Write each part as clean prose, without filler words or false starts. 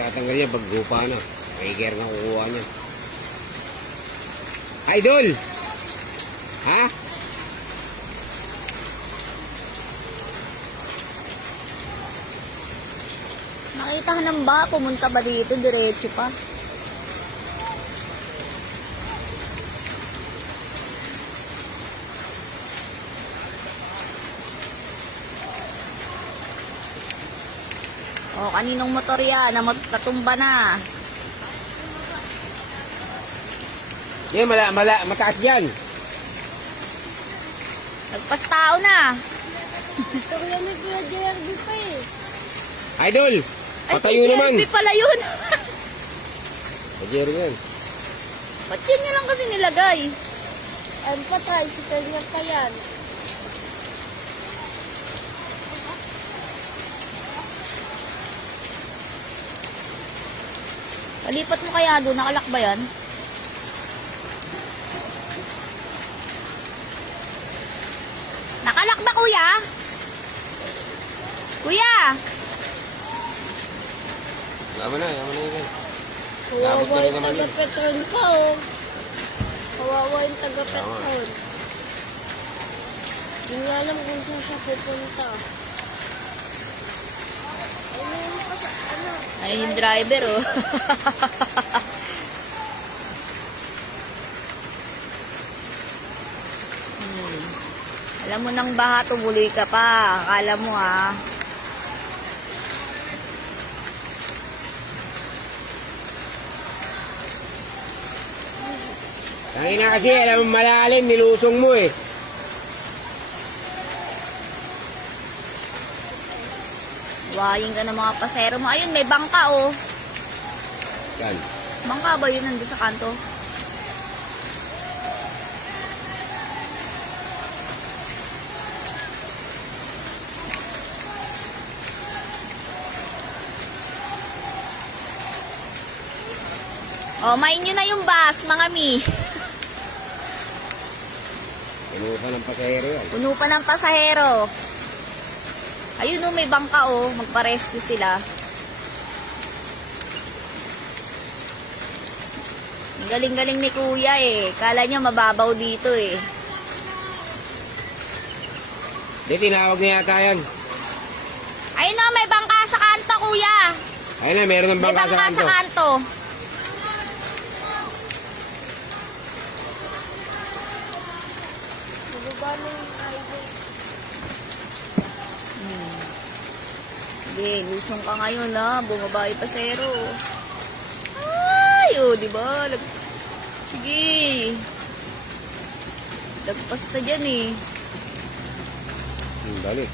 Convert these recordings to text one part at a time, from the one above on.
Tatanggal niya pag gupa na. May care na kukuha niya. Idol! Ha? Nakita ka ng ba? Pumunta ba dito? Diretso pa. O, kaninong motor yan? Natumba na. Yan, mataas yan. Nagpastao na. Ito yan ni Kuya JRB pa eh. Idol! Patayo naman. Ay, pala yun. Pajero yan. Ba't yun nyo lang kasi nilagay? Ano pa, tricycle niya pa yan. Palipat mo kaya doon, nakalak ba yan? Nakalak ba, kuya? Kuya! Yaman na yun. Kawawa Labot na rin yung naman yun. taga-petrol pa oh. Kawawa yung taga-petrol. Hindi nga alam kung saan siya pupunta. Ano yung ano? Ay, yung driver, oh. Alam mo nang baha, tumuloy ka pa. Akala mo, ha. Tangin na kasi, alam mo malalim, nilusong mo eh. Wayin ka ng mga pasero mo. Ayun, may bangka, oh. Yan. Bangka ba yun nandun sa kanto? Oh, main nyo na yung bus, mga mi. Puno pa ng pasahero yan. Puno pa ng pasahero. Ayun, oh, may bangka, oh. Magpa-rescue sila. Ang galing-galing ni kuya, eh. Kala niya mababaw dito, eh. Di, tinawag na yata yan. Ayun na, may bangka sa kanto, kuya. Ayun na, meron ng May bangka bangka sa sa kanto. kanto. Nababa na yung highway. Sige, lusong ka ngayon, ha. Bumaba yung pasero. Ay, oh, diba? Sige. Lagpas na dyan, eh. Balik.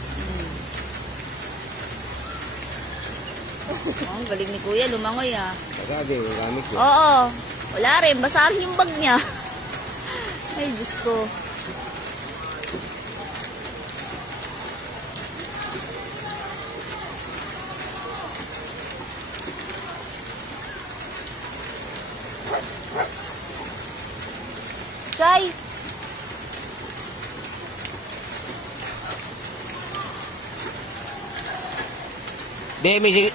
Oh, ang galing ni kuya, lumangoy, ah. Kasadi, yung gamit ko. Oo. Wala rin. Basa rin yung bag niya. Ay, Diyos ko. Chay! Di, may sige.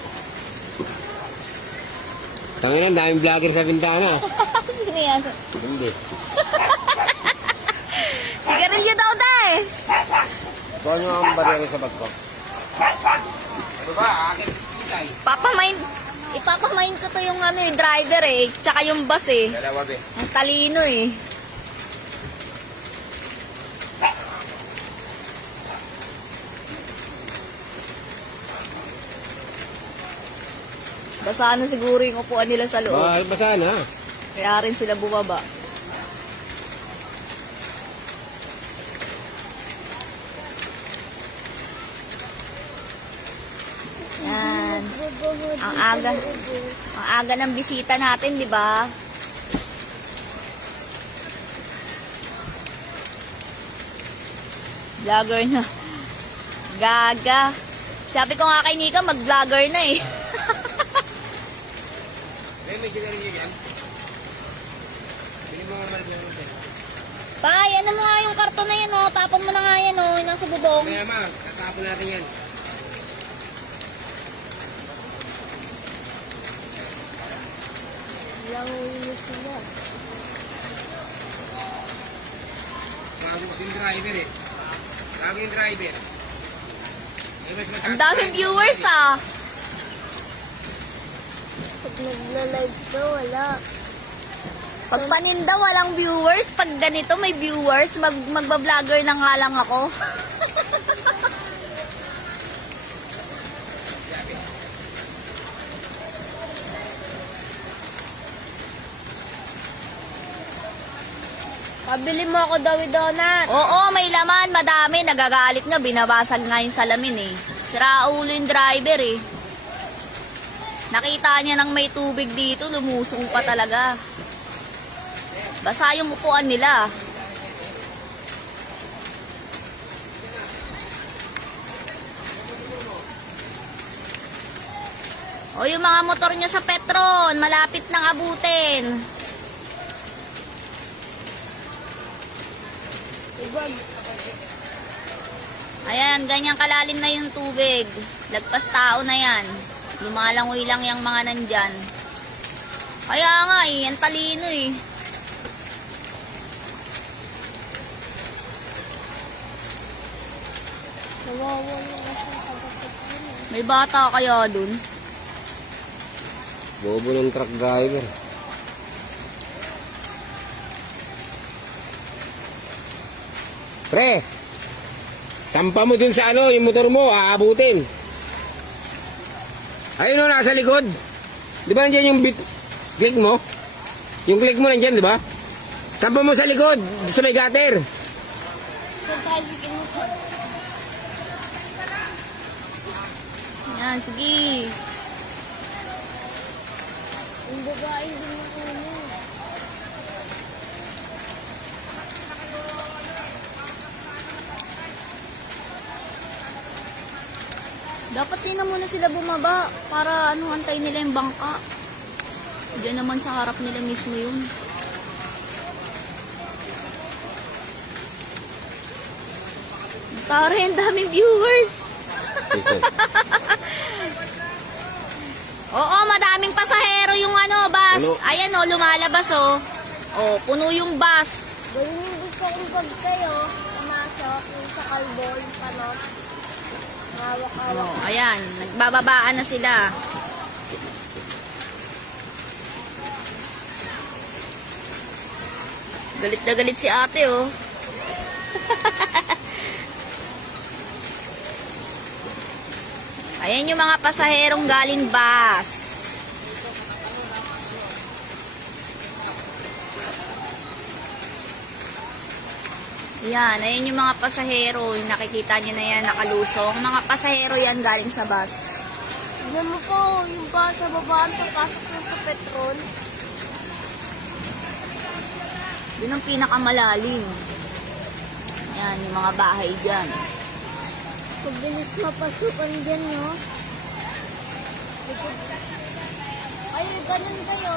Tangin na, daming vlogger sa bintana. Sino yan? Hindi. Sigarilyo daw, day! Kuha nyo ang baril sa bag ko. Ano ba? Akin kitay. Ipapamain ko to yung ano, yung driver, eh. Tsaka yung bus, eh. Dalawa, be. Ang talino, eh. Basa na siguro yung upuan nila sa loob. Basa na. Kaya rin sila bumaba. Yan. Ang aga ng bisita natin, di ba? Vlogger na. Gaga. Sabi ko nga kay Nika, mag-vlogger na eh. May sigarilyo dyan. Bili mo nga man dyan. Tay, ano mo nga yung karton na yan, oh. Tapon mo na nga yan, oh. Yung nasa bubong. Kaya ma, tatapon natin yan. Walang huli sila. Bago yung driver eh. Bago yung driver. Ang daming viewers ah. Pag nagla-live ka, wala. Pag paninda walang viewers, pag ganito may viewers, magba-vlogger na nga lang ako. Pabili mo ako daw donut. Oo, may laman, madami. Nagagalit nga, binabasag nga yung salamin eh. Sira ulo yung driver eh. Nakita niya nang may tubig dito, lumusong pa talaga. Basa yung upuan nila. O yung mga motor nyo sa Petron, malapit nang abutin. Ibag. Ayan, ganyan kalalim na yung tubig. Lagpas tao na yan. Lumalangoy lang yung mga nandyan. Kaya nga eh, ang talino eh. Nawawa na kasi ang taga-Petron. May bata kaya dun? Bobo ng truck driver. Pre, sampa mo dun sa ano, yung motor mo, aabutin. Ayun o, nasa likod. Di ba nandiyan yung click mo? Yung click mo nandiyan, di ba? Sampa mo sa likod, sa may gutter. Saan tayo sa kinuha? Yan, sige. Yung babae din na ano. Dapat din na muna sila bumaba para ano, antay nila yung bangka. Diyan naman sa harap nila mismo yun. Tara, ang daming viewers. Oo, madaming pasahero yung ano, bus. Puno. Ayan o, lumalabas o. O, puno yung bus. Ganyan yung gusto kong pag kayo, pumasok, yung sa kalbol, panot. Hawak-hawak. O, ayan, nagbababaan na sila. Galit na galit si ate oh. Ayan yung mga pasaherong galing bus. Yan, ayan yung mga pasahero. Yung nakikita nyo na yan, nakalusong. Mga pasahero yan galing sa bus. Tignan mo po, yung pa sa babaan, papasok na sa Petron. Yun ang pinakamalalim. Yan, yung mga bahay dyan. Pagbilis mapasukan dyan, no? Ay, ganun kayo.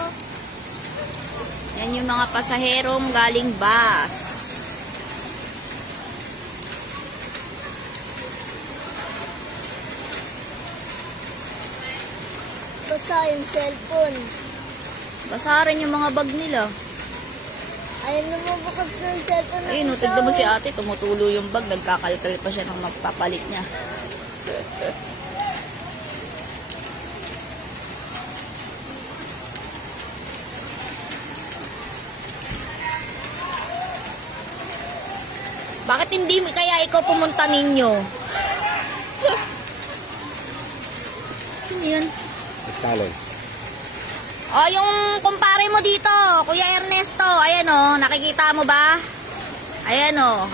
Yan yung mga pasaherong galing bus. Basta yung cellphone. Basa rin yung mga bag nila. Ayaw na mabukas ng cellphone. Ayun, no, tignan mo si ate, tumutulo yung bag, nagkakalkal pa siya ng magpapalit niya. Bakit hindi kaya ikaw pumunta ninyo? Sino yan? Talon. Oh, yung kumpare mo dito, Kuya Ernesto, ayan oh, nakikita mo ba? Ayan oh.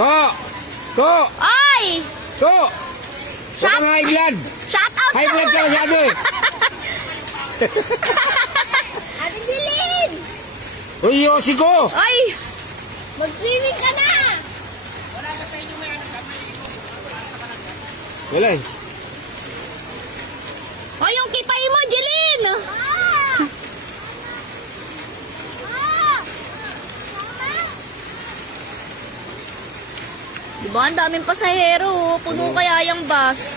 Ko! Ay! Ko! Shut- Baka high blood! Shout out High blood ka masyado eh! Ate Jilin! Uy, Yossi ko! Ay! Mag-swimming ka na! Wala eh. Oh, yung kipay mo, Jeline! Ah! Ah! Diba, ang daming pasahero, oh. Puno kaya yung bus.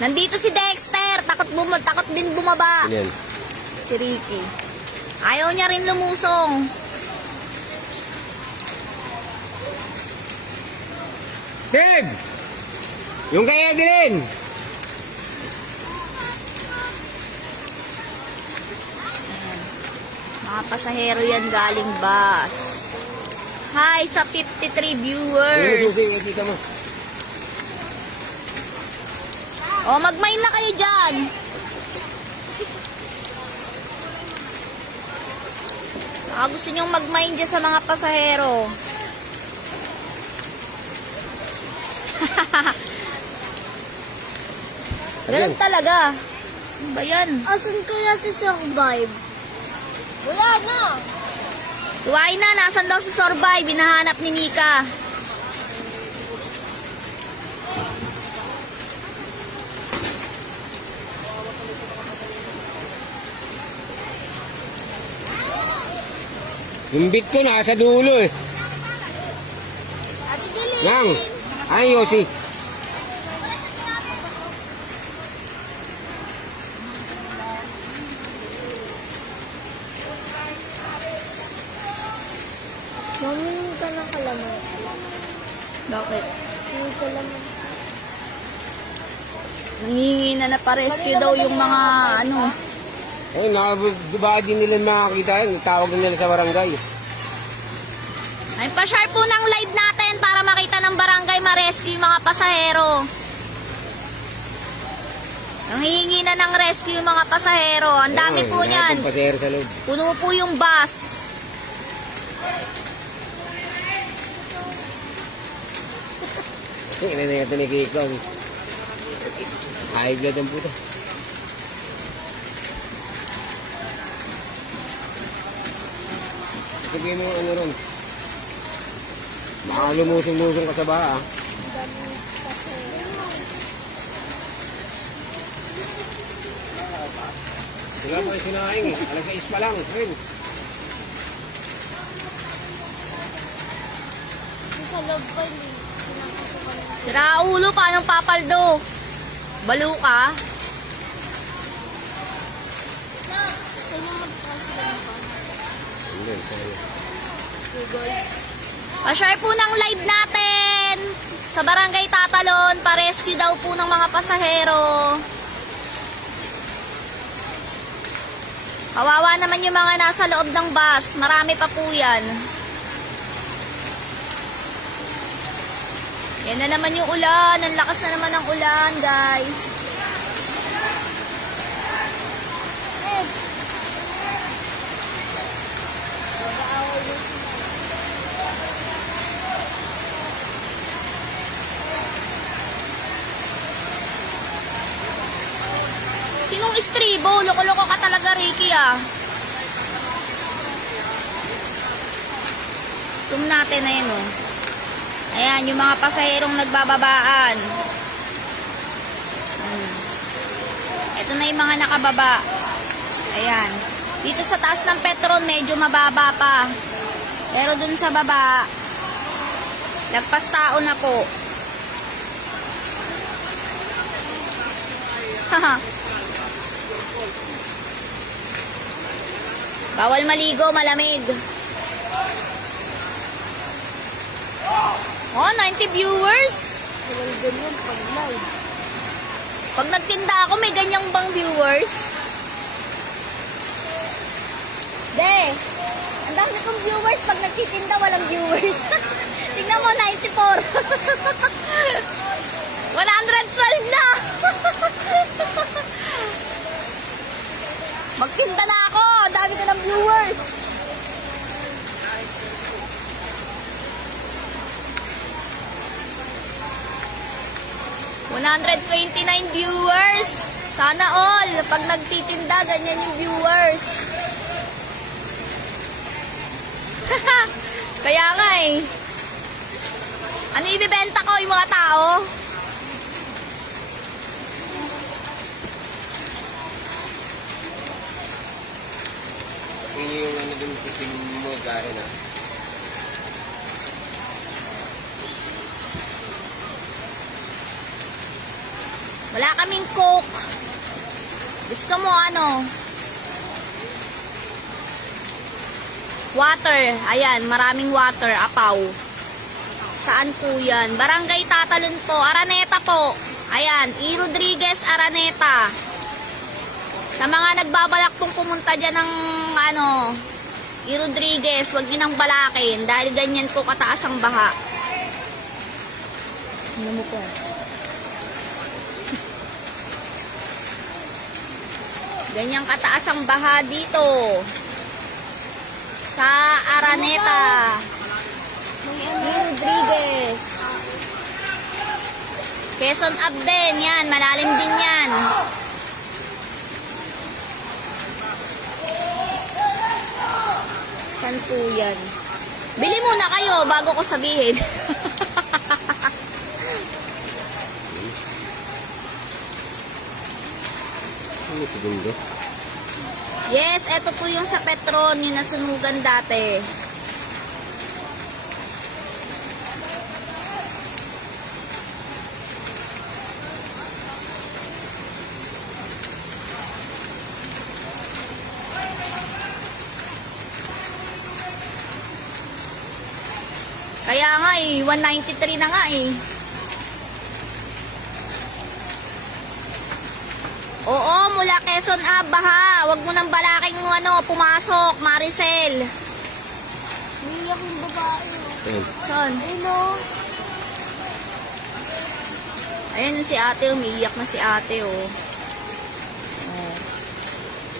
Nandito si Dexter, takot din bumaba. Yan. Si Ricky. Ayaw niya rin lumusong. Dave! Yung kay Edeline! Mga pasahero yan galing bus. Hi sa 53 viewers. Kita mo. O, mag-mine na kayo dyan. Gusto nyong mag-mine dyan sa mga pasahero. Ganun talaga. Ano ba yan? Asan kaya si Survive? Wala na. Suway na, nasan daw si Sorbay? Binahanap ni Nika. Yung bit ko nasa dulo eh. Ate Dilly. Yang! Ay, Yossi. Mami, hindi ka ng kalamansi. Bakit? Hindi kalamansi. Nangingi na pa-rescue daw yung mga ano. Eh, diba din nila makakita yan? Tawag nila sa barangay. Ay, pa-share po ng live natin para makita ng barangay ma-rescue yung mga pasahero. Nanghihingi na ng rescue yung mga pasahero. Ang dami po niyan. Pasahero sa loob. Puno po yung bus. Tingnan na ito ni Kiko. High blood ang puto. Sabihin mo yung ano ron. Baka lumusong-lusong ka sa baha. Wala pa yung sinaing eh. Alas 6 pa lang. Rin. Sa loob pa yun. Sira ulo, paanong papaldo? Balo ka? Saan yung mag-translate pa? Hindi, sa'yo. Pa-share po ng live natin sa Barangay Tatalon. Pa-rescue daw po ng mga pasahero. Kawawa naman yung mga nasa loob ng bus. Marami pa po yan. Yan na naman yung ulan. Ang lakas na naman ng ulan, guys. Eh, Sinong istribo? Loko-loko ka talaga, Ricky, ah. Zoom natin na yun, oh. Ayan, yung mga pasaherong nagbababaan. Ito na yung mga nakababa. Ayan. Dito sa taas ng Petron, medyo mababa pa. Pero dun sa baba, lagpas tao na po. Haha. Bawal maligo, malamig. Oh, 90 viewers. walang ganyan pag live. Pag nagtinda ako, may ganyang bang viewers? De, ang dami kong viewers. Pag nagtitinda, walang viewers. Tingnan mo, 94. 112 na. Magtinda na ako. Ang dami ko ng viewers. $129 viewers. Sana all. Pag nagtitinda, ganyan yung viewers. Kaya nga eh. Ano ibibenta ko yung mga tao? Yun yung ano dun, titing mo gari na. Wala kaming coke. Gusto mo ano? Water. Ayan, maraming water. Apaw. Saan po yan? Barangay Tatalon po. Araneta po. Ayan, E. Rodriguez, Araneta. Sa mga nagbabalak pong pumunta dyan ng E. Rodriguez, huwag nyo nang balakin dahil ganyan po kataas ang baha. Ano mo po? Ganyang kataas ang baha dito sa Araneta. E. Rodriguez. Quezon Abden, yan, malalim din yan. Saan po yan? Bili muna kayo bago ko sabihin. Ano segundo? Yes, eto po yung sa Petron, yung nasunugan dati. Kaya nga 193 na nga Oo, mula Quezon baha. Huwag mo nang balaking pumasok, Maricel. Umiiyak yung babae. Ayan. Saan? Ayun si ate, umiiyak na si ate, oh.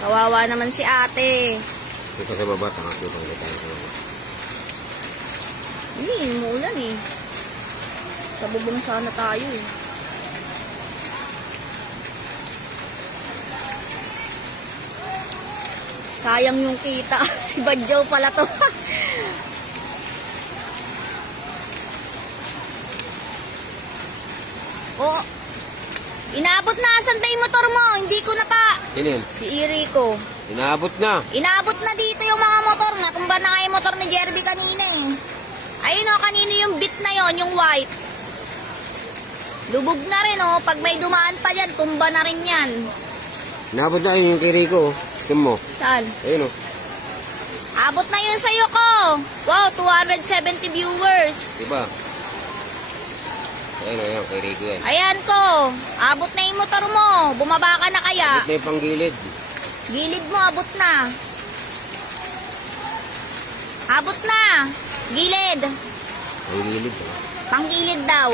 Kawawa naman si ate. Dito sa baba, tangak-tangak tayo sa baba. Hindi, umuulan Sa bubong sana tayo Sayang yung kita. Si Badyaw pala to. Oh, inaabot na. Saan ba yung motor mo? Hindi ko na pa. Sino yun? Si Irico. Inaabot na. Inaabot na dito yung mga motor. Natumba na nga yung motor ni Jerby kanina Ayun kanina yung bit na yon, yung white. Lubog na rin pag may dumaan pa dyan, tumba na rin yan. Inaabot na yun yung kay Rico. Sum mo. Saan? Ayun Abot na yun sa'yo ko. Wow, 270 viewers. Diba? Ayun, kay Rico yan. Ayan ko. Abot na yung motor mo. Bumaba ka na kaya? Abot na yung panggilid. Gilid mo, abot na. Abot na. Gilid. Panggilid. Panggilid daw.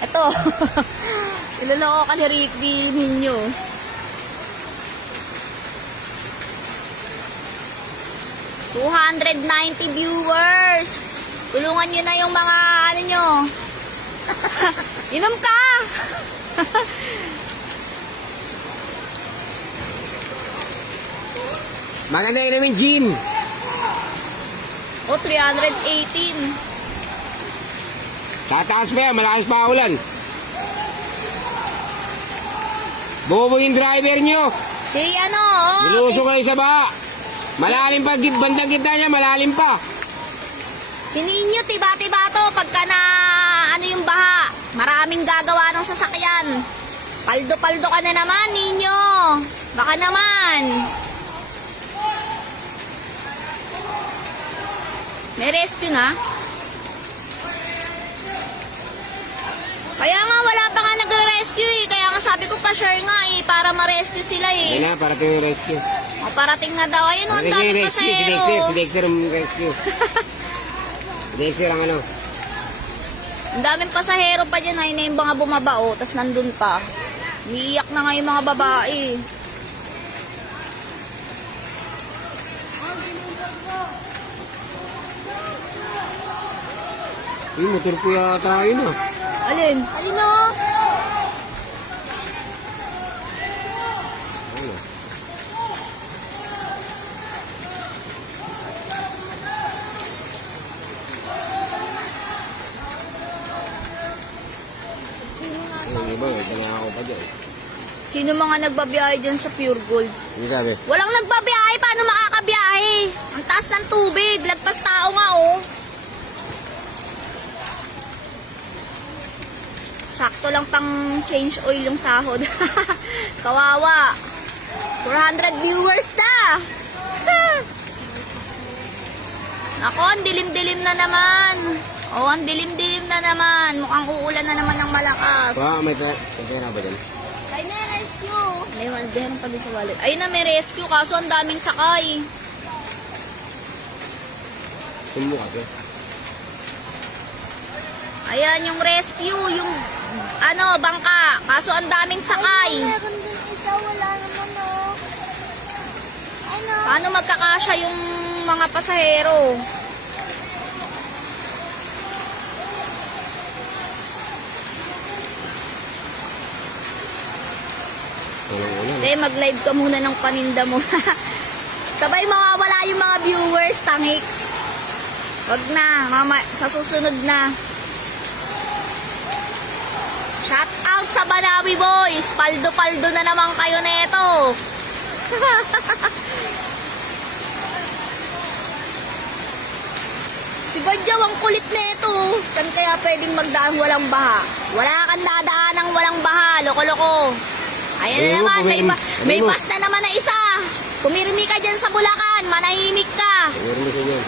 Ito. Iloloko ka ni Ricky Minyo. $290 viewers. Tulungan nyo na yung mga nyo. Inom ka. Maganda yun namin, Jean. 318. Tataas pa yan, malakas pa ulan. Bobo yung driver nyo. Si Niluso kayo sa baha. Malalim pa, bandang gitna niya, malalim pa. Si Ninyo, tiba-tiba to. Pagka na, yung baha, maraming gagawa ng sasakyan. Paldo-paldo ka na naman, Ninyo. Baka naman. May rescue na? Kaya nga, wala pa nga nagre-rescue Kaya nga sabi ko pa-share nga para ma-rescue sila Ayun na, parating yung rescue. O, parating na daw. Ayun, ang daming pasahero. Si Dexter ang rescue. Si Dexter ang Ang daming pasahero pa dyan. Ayun na yung mga bumaba, tas nandun pa. Niiyak na nga yung mga babae. motor ko yata yun Alin? Alin Yung iba, may ako pa dyan. Sino mga nagbabiyahe dyan sa Pure Gold? Ano sabi? Walang nagbabiyahe. Paano makakabiyahe? Ang taas ng tubig. Lagpas tao nga, Sakto lang pang change oil yung sahod. Kawawa. 400 viewers na. Ako, ang dilim-dilim na naman. Oh, ang dilim-dilim na naman. Mukhang uulan na naman ng malakas. Pa, may pera ba dyan? Ay, na-rescue. May maldihan pa din sa wallet. Ayun na, may rescue. Kaso ang daming sakay. Sumo kasi. Ayan, yung rescue. Yung, bangka. Kaso ang daming sakay. Ay, meron din isa. Wala naman, oh. Ano? Paano magkakasya yung mga pasahero? Walang ulan. Hindi, mag-live ka muna ng paninda mo. Sabay mawawala yung mga viewers, tangiks. Wag na, sa susunod na. Shout out sa Banawi Boys. Paldo-paldo na naman kayo neto. Si Badyaw, ang kulit neto. Saan kaya pwedeng magdaan walang baha? Wala kang dadaan ng walang baha. Loko-loko. Ayan na Ayun mo, naman, may ayun mo. bus na naman na isa. Pumirmi ka dyan sa Bulacan, manahimik ka. Meron mo siya yan.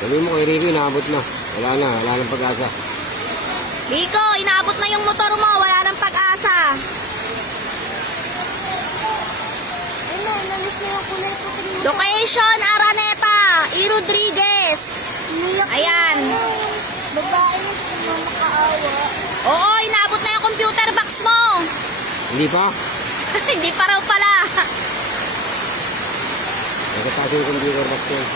Sabi mo kay Rico, inaabot na. Wala nang pag-asa. Rico, inaabot na yung motor mo, wala nang pag-asa. Ano, nalis na yung kulay ko. Location, Araneta, E. Rodriguez. Ayan. Babae na sila makaawa. Oo, inaabot na yung computer box mo. Hindi pa? Hindi pa raw pala. Nagkataas yung computer box yun.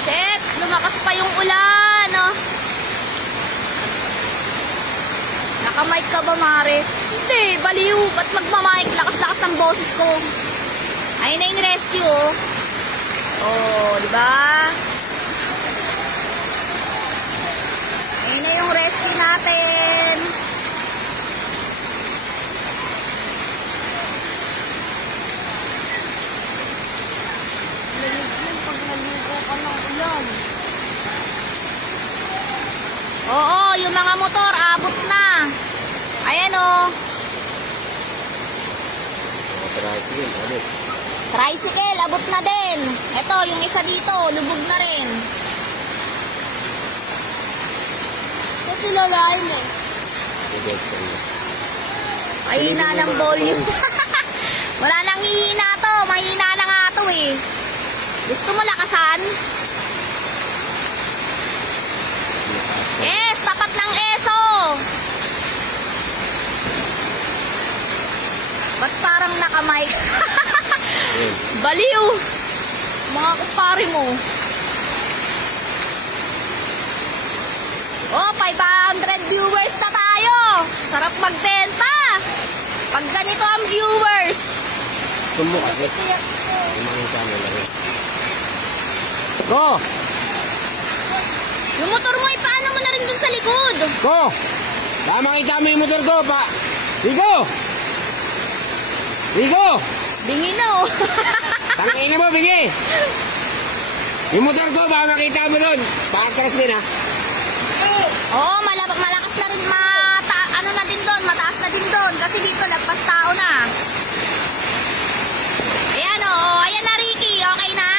Shit, lumakas pa yung ulan. Oh. Nakamike ka ba, Mare? Hindi, baliw. Ba't magmamike? Lakas-lakas ng boses ko. Ayun na yung rescue, oh. Oh, di ba? Ayun na yung rescue natin. Lamig yun pag naligo ka ng ulan. Oo, yung mga motor, abot na. Ayan, oh. Tricycle, abot. Tricycle, abot na din. Ito, yung isa dito, lubog na rin. Kasi lalaim eh. Mahina ng volume. Wala nang hihina to. Mahina na nga to eh. Gusto mo lakasan? Yes, tapat ng ESO. Ba't parang nakamike? Baliw. Mga kumpare mo. Oh, 500 viewers na tayo. Sarap magbenta. Pag ganito ang viewers. Sumo kasi. Yung makita mo lang yun. Go! Yung motor mo, ipaano mo na rin dun sa likod. Go! Baka makita mo yung motor ko pa. Rico! Rico! Bingi na oh. Tangina mo, bigi! Yung motor ko, baka makita mo doon. Paatras din ha. Oo, malakas na rin. Ano na din doon, mataas na din doon. Kasi dito, lagpas tao na. Ayan oh, ayan na Ricky. Okay na?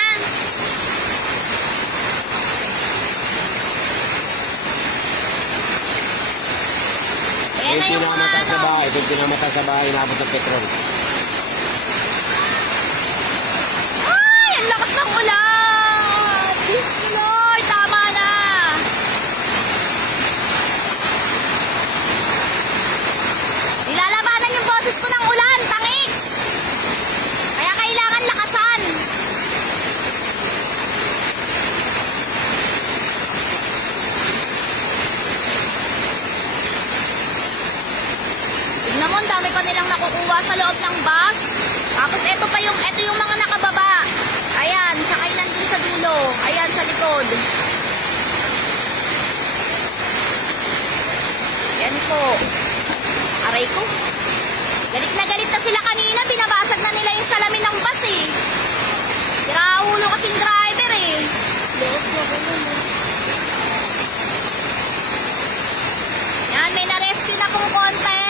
Ayan na yung mga pinamata sa ano. bahay. Ito yung pinamata sa bahay. Inabot ng petrol. Ay, ang lakas ng ulan! Lord, tama na! Nilalabanan yung boses ko ng ulan, tangiks! Kaya kailangan lakasan. Tignan mo, ang dami pa nilang nakukuha sa loob ng bus. Tapos ito yung mga nakababa. Ayan, tsaka yung nandun sa dulo. Ayan, sa likod. Yan po. Aray ko. Galit na sila kanina. Binabasag na nila yung salamin ng bus eh. Siraulo kasing driver eh. Yan, may na-rescue na kong konti.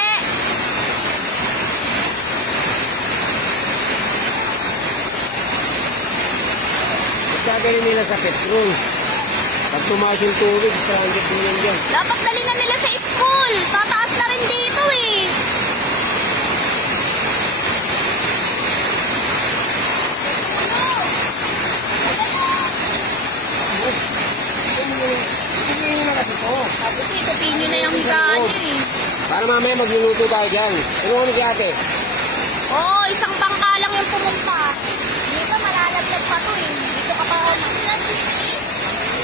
dadalhin nila sa petrol. Pag tumaas yung tubig, stranded din yan dyan. Dapat dali na nila sa school. Tataas na rin dito eh. Tingin na kasi to. Tapos ito, pinyo na yung higaan nyo eh. Para mamaya magluluto tayo dyan. Ano mo si ate? Oo, isang bangka lang yung pumunta. Dito, malalaglag pa to eh. Dito ka pa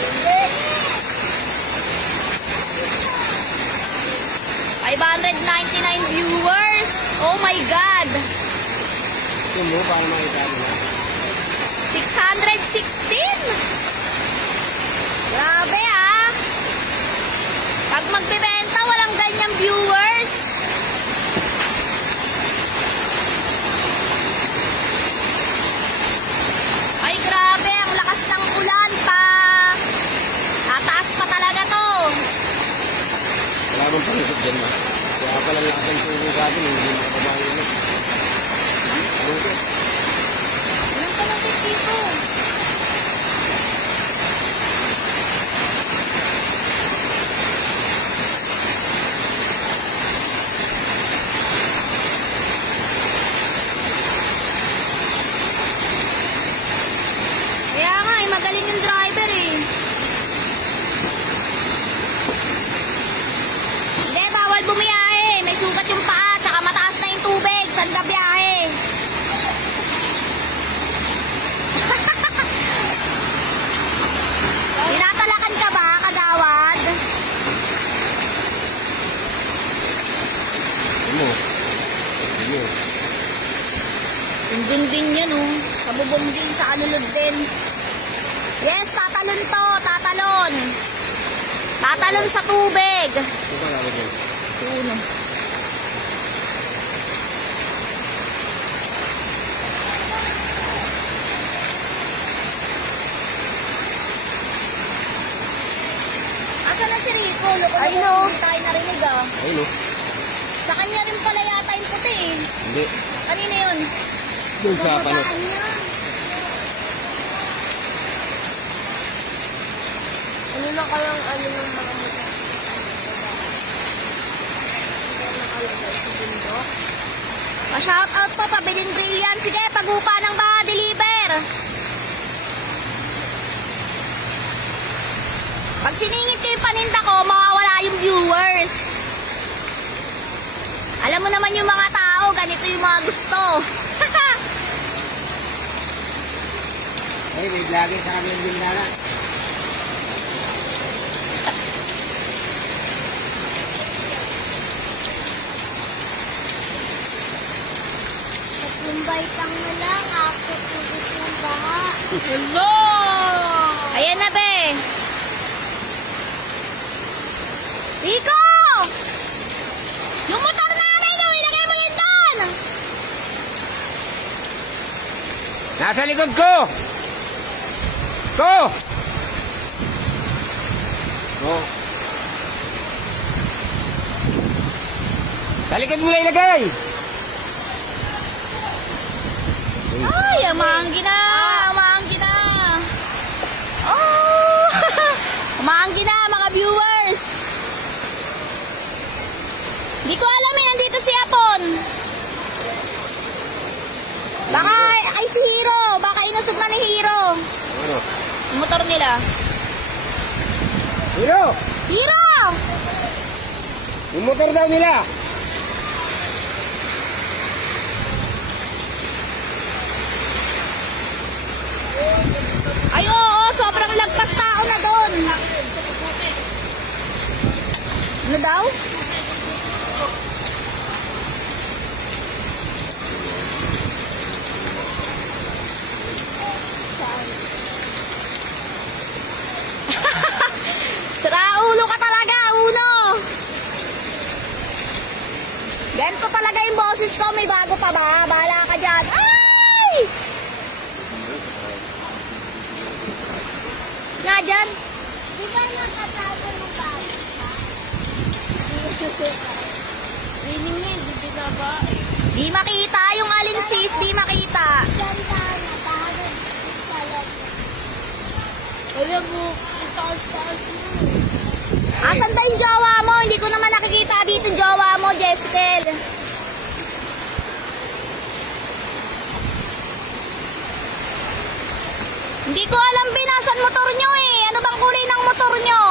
Hindi. 599 viewers. Oh my God. Ito mo, para makita nila. 616. Grabe ah. Pag magbebenta, walang ganyang viewers. Ay, grabe. Ang lakas ng ulan pa. Tataas pa talaga to. Wala bang palisod dyan ma? Kaya pala lakas ng tubig sa atin, hindi makababa yun. Okay. Walang palapit dito. Kaya nga, magaling yung driver eh. Hindi, bawal bumiyahe. May sugat yung paa, tsaka mataas na yung tubig. Saan ka biyahe? Tinatalakan ka ba, kagawad? Ano? Ano? Dun din yan oh. Sa bubong din, sa alulod din. Yes, tatalon to, tatalon. Tatalon sa tubig. Ito ba lalo dyan? Uno. Asa na si Rico? Ay, no. Hindi tayo narinig ah. Ayun o. Sa kanya rin pala yata yung puti eh. Hindi. Kanina yun? Doon sa panot. Ano na kayang ano ng mga motor? Nakalagay sa bundok. Pa-shoutout po, pabiling brilliant. Sige, pagupa ng baha, deliver. Pag siningit ko yung paninda ko, mawawala yung viewers. Alam mo naman yung mga tao, ganito yung mga gusto. Ay, may vlogger sa kanyang bindana. Tatlong baitang na lang, ako tubig ng baha. Hello! Ayan na, be. Rico! Yung motor namin, yung ilagay mo yun doon! Nasa likod ko! Ko! Oh. Sa likod mo na ilagay! Ay, amanggi na! Amanggi na! Oh! Amanggi na, mga viewers! Hindi ko alam eh, nandito si Apon. Baka ay si Hero. Baka inusog na ni Hero. Ano? Yung motor nila. Hiro! Hero! Yung motor daw nila! Ay, oo, sobrang lagpas tao na doon. Ano daw? Traulo ka talaga, uno. Ganito talaga yung boses ko. May bago pa ba? Bahala ka dyan. Ay! Is nga dyan. Di ba nakatago ng bago? Feeling niya, di binaba eh. Di makita yung alin sis. Di makita. Ganda na, parang sa loob. Alam mo, ang taas-taas mo. Asan ba yung jowa mo? Hindi ko naman nakikita dito yung jowa mo, Jeskel. Hindi ko alam binasan motor nyo eh. Ano bang kulay ng motor nyo?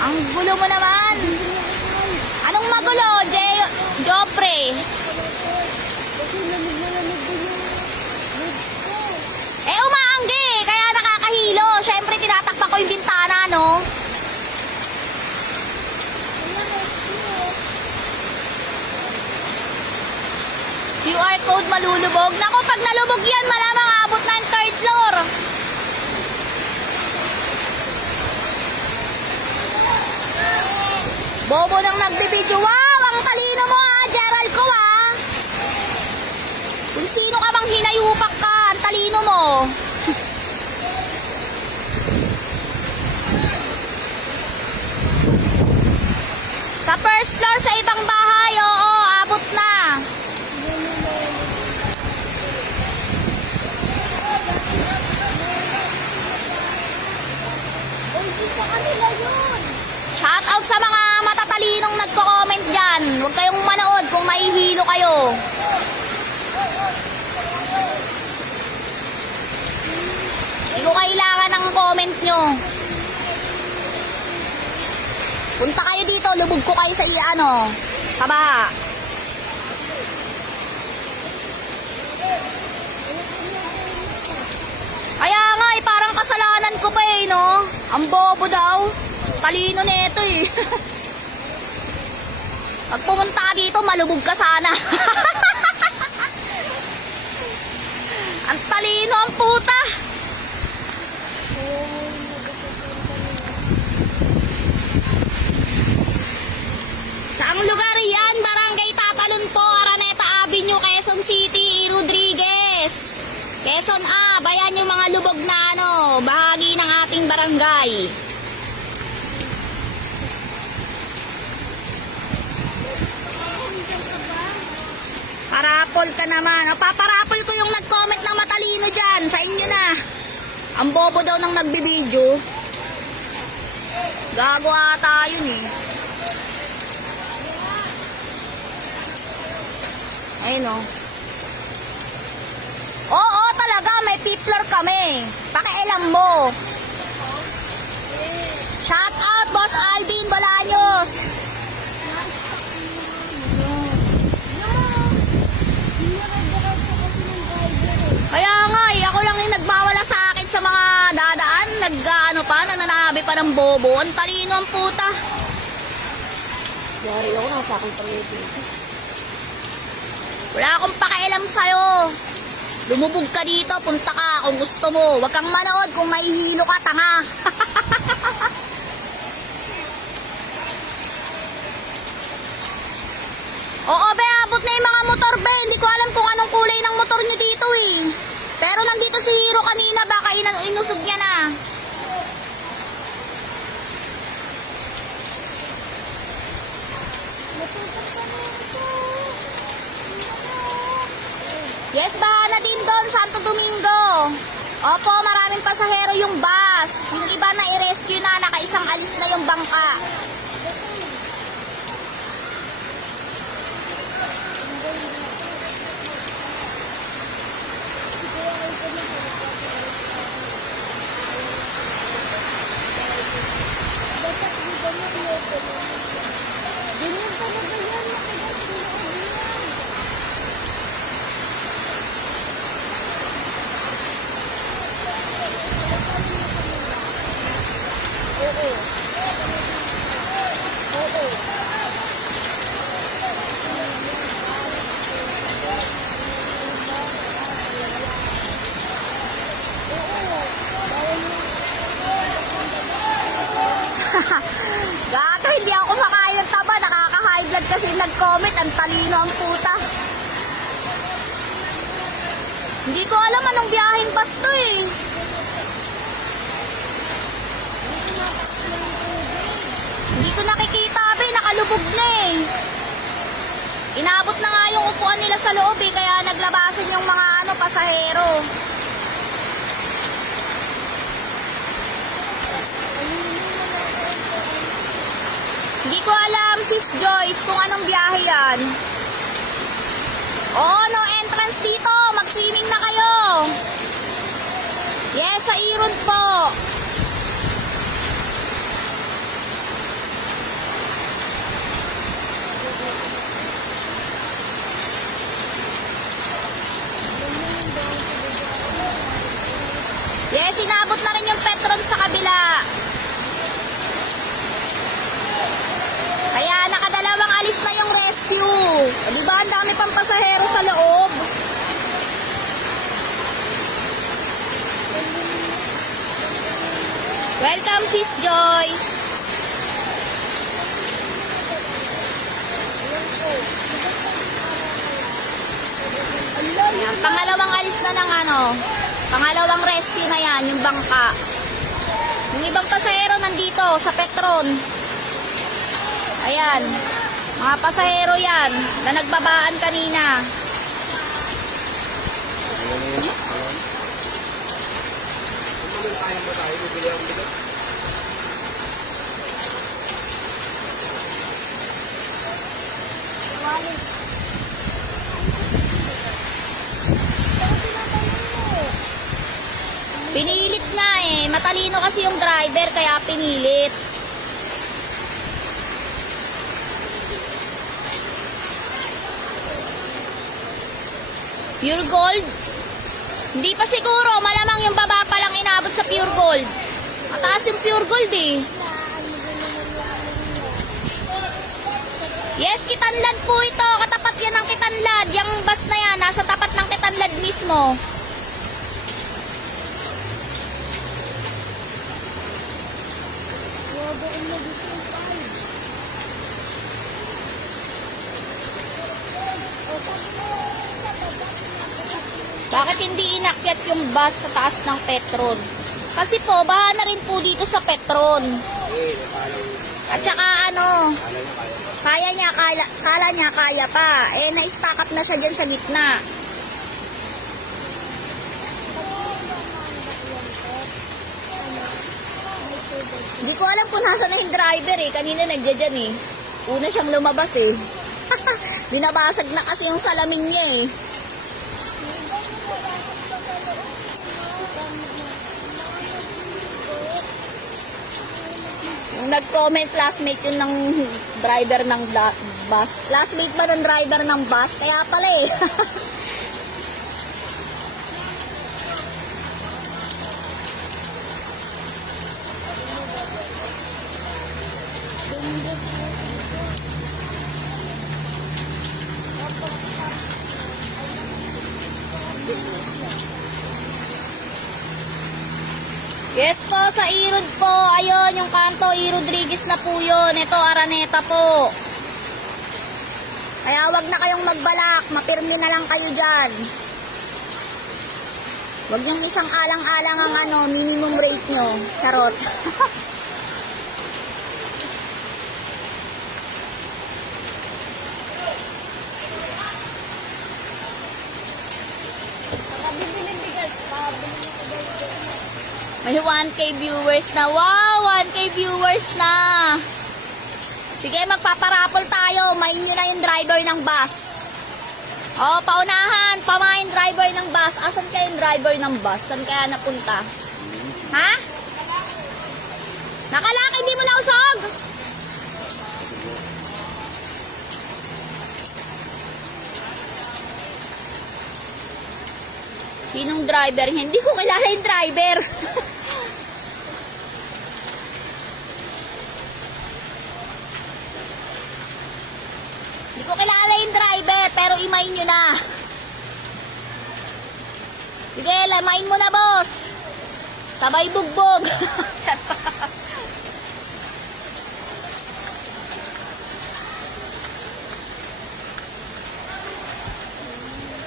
Ang gulo mo naman. Anong magulo, Joffrey? Kasi lamig din yung lid ko. Eh, umaanggi. Kaya nakakahilo. Siyempre, tinatakpan ko yung bintana, no? QR code malulubog. Naku, pag nalubog yan, malamang abot na yung third floor. Bobo nang nagbibidyo. Wow, ang talino mo ha, Gerald ko ha. Kung sino ka bang hinayupak ka, ang talino mo. Sa first floor sa ibang bahay, oo, abot na. Hindi sa kanila yun. Shout out sa mga matatalinong nagko-comment dyan. Huwag kayong manood kung mahihilo kayo. Hindi ko kailangan ng comment nyo. Punta kayo dito, lubog ko kayo sa kabaha. Kaya nga parang kasalanan ko pa eh, no? Ang bobo daw. Talino nito eh. Pag pumunta ka dito, malubog ka sana. Ang talino ang puta. Saang lugar yan? Barangay Tatalon po, Araneta Avenue, Quezon City, Rodriguez. Quezon A, bayan yung mga lubog na bahagi ng ating barangay. Parapol ka naman. O, paparapol ko yung nag-comment ng matalino dyan. Sa inyo na. Ang bobo daw ng nagbibideo. Gago ata yun eh. Ayun o. Oo, talaga. May pipler kami. Pakialam mo. Shout out, Boss Alvin Bolaños. Kaya nga ako lang yung nagmawala sa akin sa mga dadaan, nananabi pa ng bobo. Ang talino ang puta. Yari ako, nasa akin pa rin. Wala akong pakialam sa'yo. Lumubog ka dito, punta ka kung gusto mo. Huwag kang manood kung mahihilo ka, tanga. Oo, be, abot na yung mga motor, be. Hindi ko alam kung anong kulay ng motor nyo dito, eh. Pero nandito si Hero kanina, baka inusog niya na. Yes, baha na din doon, Santo Domingo. Opo, maraming pasahero yung bus. Yung iba na i-rescue na, nakaisang alis na yung bangka. Ganyan talaga yan, makigas din ako yan. Oo. Oo. Gato, hindi ako kumakain ng taba. Nakaka-high blood kasi nag-comment. Ang talino ang puta. Hindi ko alam anong biyaheng bus to eh. Hindi ko nakikita, be. Nakalubog na eh. Inabot na nga yung upuan nila sa loob eh, kaya naglabasan yung mga pasahero. Hindi ko alam, Sis Joyce, kung anong biyahe yan. Oh, no entrance dito. Mag-swimming na kayo. Yes, sa Irod po. Yes, inabot na rin yung Petron sa kabila. Kaya nakadalawang alis na yung rescue. O diba ang dami pang pasahero sa loob? Welcome, Sis Joyce. Ayan, pangalawang alis na ng pangalawang rescue na yan, yung bangka. Yung ibang pasahero nandito sa Petron. Ayan, mga pasahero yan na nagbabaan kanina. Pinilit nga eh. Matalino kasi yung driver kaya pinilit. Pure Gold? Hindi pa siguro. Malamang yung baba pa lang inabot sa Pure Gold. Mataas yung Pure Gold eh. Yes, Kitanlad po ito. Katapat yan ng Kitanlad. Yung bus na yan, nasa tapat ng Kitanlad mismo. Bakit hindi inakyat yung bus sa taas ng Petron? Kasi po, baha na rin po dito sa Petron. At saka kala niya kaya pa. Eh, na-stack up na siya dyan sa gitna. Hindi ko alam kung nasa na yung driver eh. Kanina nagdyan eh. Una siyang lumabas eh. Dinabasag na kasi yung salamin niya eh. Yung nag-comment, classmate yun ng driver ng bus. Classmate ba ng driver ng bus? Kaya pala eh. Yes po, sa Irod po. Ayun, yung kanto, Rodriguez na po yun. Ito, Araneta po. Kaya wag na kayong magbalak. Mapirmi na lang kayo dyan. Wag yung isang alang-alang ang minimum rate nyo. Charot. May 1K viewers na. Wow! 1K viewers na. Sige, magpaparapol tayo. Main nyo na yung driver ng bus. Oh, paunahan. Pamain driver ng bus. Asan kaya yung driver ng bus? Saan kaya napunta? Ha? Nakalak, hindi mo nausog? Sinong driver? Hindi ko kilala yung driver. Hindi ko kilala yung driver, pero imain nyo na. Sige, lamain mo na, boss. Sabay bugbog.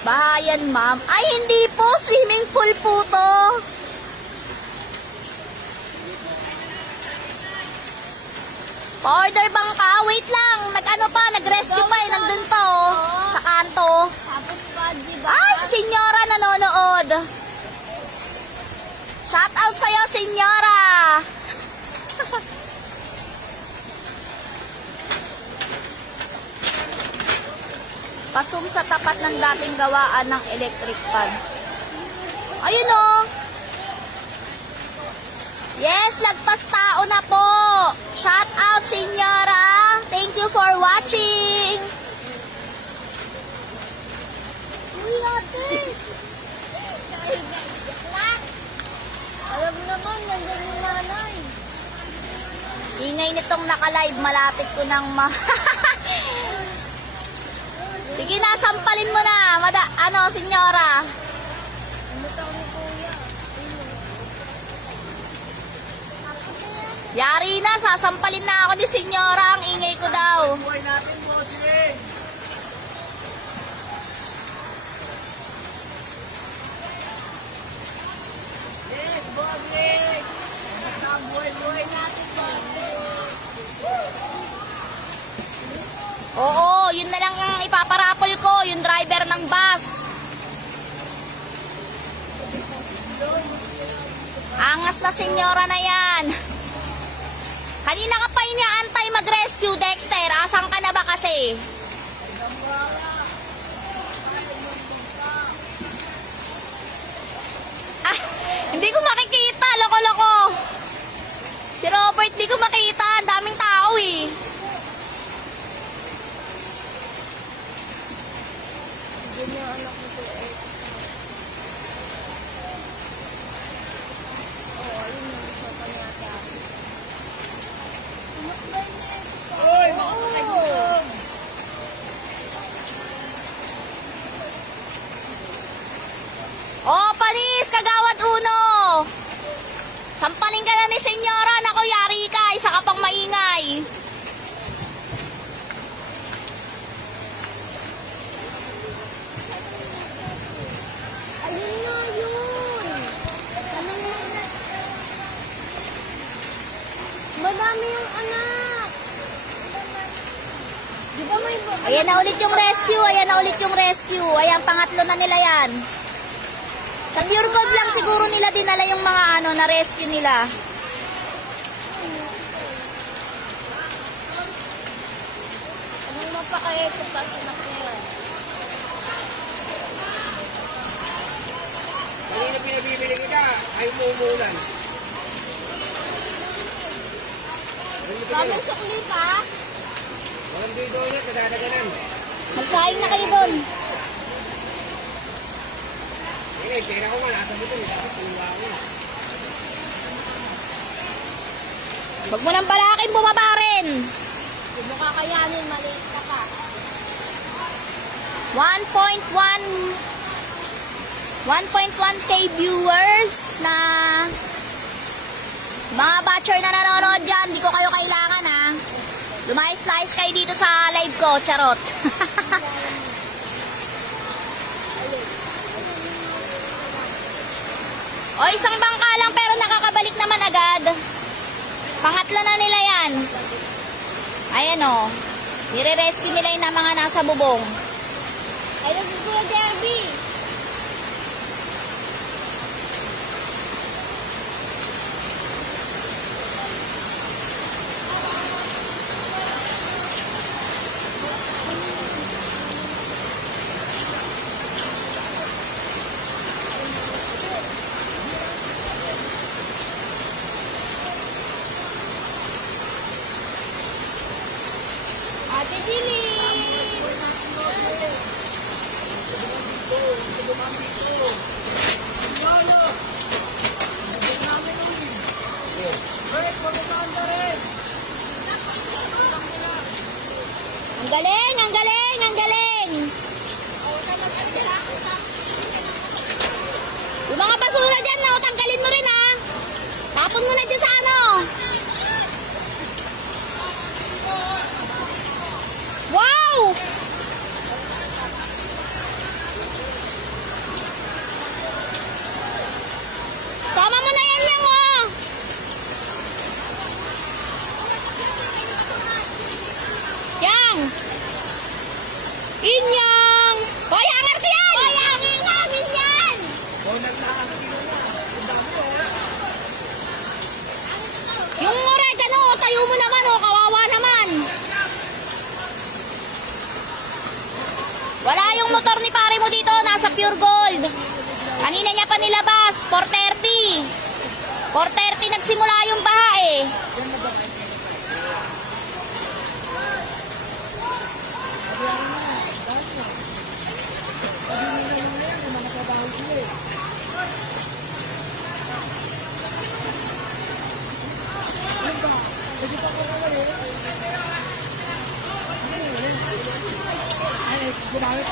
Bahayan, ma'am. Ay, hindi po. Swimming pool po to. Pa-order bangka? Wait lang. Nag-ano pa, nag-rescue pa eh. Nandun pa oh. Sa kanto. Tapos pa, di ba? Ah, si Senyora nanonood. Shout out sa'yo, Senyora. Pasum sa tapat ng dating gawaan ng electric fan. Ayun oh. Yes, lagpas tao na po. Shout out, Senyora. Thank you for watching. Uy, ate! Alam naman, nandiyan yung nanay. Ingay nitong naka-live, malapit ko nang Sige na, sampalin mo na. Senyora. Umutang ni kuya. Yari na, sasampalin na ako ni Senyora. Ang ingay ko daw. Buhay natin, bossing! Yes, bossing! Basta ang buhay natin, bossing! Oo, yun na lang yung ipaparapol ko. Yung driver ng bus. Angas na Senyora na yan. Kanina ka pa inaantay mag-rescue, Dexter. Asan ka na ba kasi? Ah, hindi ko makikita. Loko-loko. Si Robert, hindi ko makita. Ang daming tao eh. Ganyan ang anak nito eh. Oo, ayun yung sopa ni ate ate. Tumakbay na ito. Uy! Oh, panis! Kagawad uno! Sampalin ka na ni Senyora. Naku, yari ka. Isa ka pang maingay. Ayun na yun. Ano yun? Madami yung anak. Di ba may Ayan na ulit yung rescue. Ayan na ulit yung rescue. Ayan, pangatlo na nila yan. Sa Pure Gold lang siguro nila dinala yung mga na rescue nila. Anong mapakaya ito pa sa anak niya? Kanina pinabibili kita, ay umuulan. Bagong sukli pa? Walang dito ulit, nadadaganan. Magsaing na kayo doon. Hindi, pera ko nga, nasa buto. Dapat tulungan ko. Huwag mo nang balakin, bumaba rin. Hindi mo kakayanin, maliit ka pa. 1.1K viewers na mga batcher na nanonood dyan. Di ko kayo kailangan ha. Lumayas-layas kayo dito sa live ko. Charot. O, isang bangka lang pero nakakabalik naman agad. Pangatlo na nila yan. Ayan o. Nire-rescue nila yung mga nasa bubong. Ay, this is Kuya Derby. Ate Jilly. Ang galing, ang galing, ang galing. Yung mga basura dyan, no, tanggalin mo rin ha. Tapon mo na dyan sa ano. Wow! Sama mo na yan yan, oh. mo naman, oh, kawawa naman. Wala yung motor ni pare mo dito, nasa Pure Gold. Kanina niya pa nilabas, 4:30. 4:30 nagsimula yung baha eh.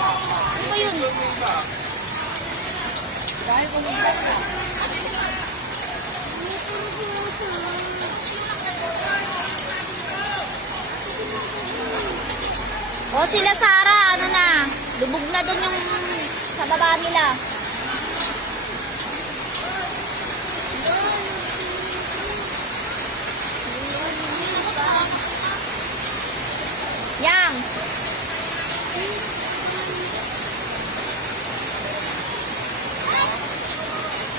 Ano ba yun? O sila Sara, ano na, lubog na dun yung sa baba nila. Yang.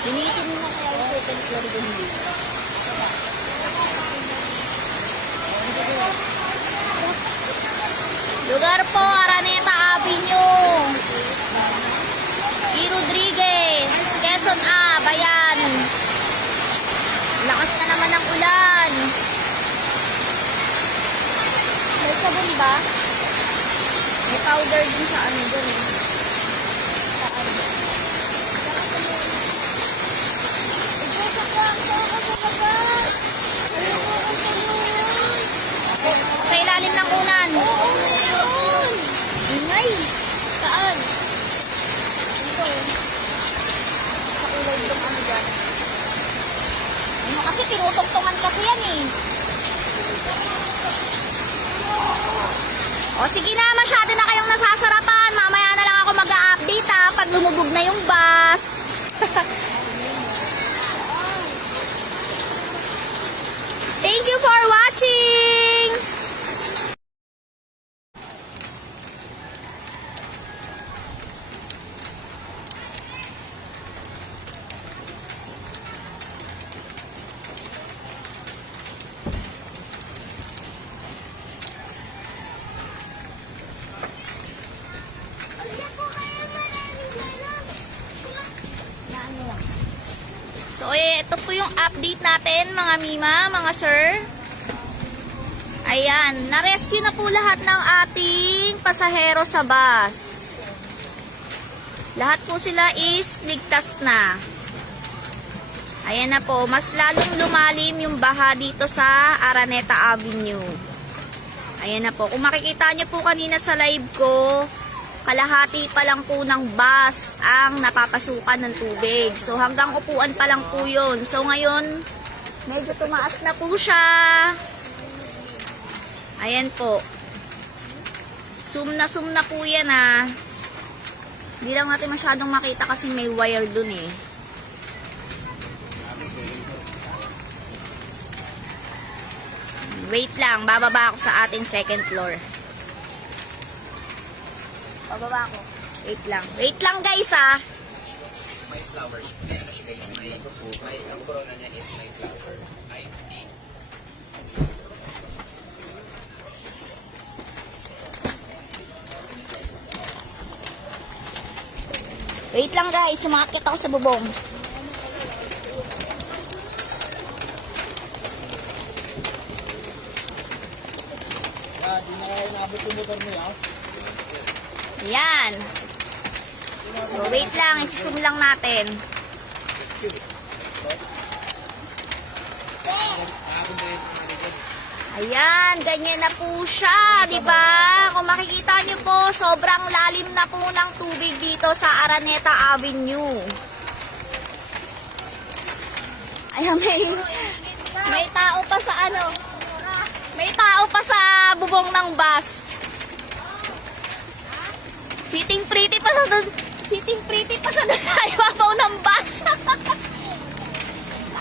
Linisin mo na kaya yung second floor dun dito. Lugar po, Araneta Avenue. E. Rodriguez, Quezon A, Bayan. Lakas na naman ng ulan. May sabon ba? May powder din sa ano dun eh. Saan? Sa ilalim ng unan. Ingay. Saan? Ito. Sa kulay ng ano dyan. Ano kasi tinutungtungan kasi yan eh. O sige na, masyado na kayong nasasarapan. Mamaya na lang ako mag-a-update pag lumubog na yung bus. Thank you for watching! So, ito po yung update natin, mga mima, mga sir. Ayan, na-rescue na po lahat ng ating pasahero sa bus. Lahat po sila is ligtas na. Ayan na po, mas lalong lumalim yung baha dito sa Araneta Avenue. Ayan na po, kung makikita nyo po kanina sa live ko, kalahati pa lang po ng bus ang napapasukan ng tubig. So, hanggang upuan pa lang po yun. So, ngayon, medyo tumaas na po siya. Ayan po. Zoom na po yan ah. Hindi lang natin masyadong makita kasi may wire dun eh. Wait lang, bababa ako sa ating second floor. Pababa ko. Wait lang. Wait lang guys ah. May flowers. Ano siya guys? May ang corona niya is may flower. Ay, hindi. Wait lang guys, sumakit ako sa bubong. Di na kaya nabot yung motor mo yan. Yan. So, wait lang. Isusum lang natin. Ayan. Ganyan na po siya. Diba? Kung makikita nyo po, sobrang lalim na po ng tubig dito sa Araneta Avenue. Ayan, may tao pa sa ano. May tao pa sa bubong ng bus. Sitting pretty pa siya doon. Sitting pretty pa siya doon sa ibabaw ng bus.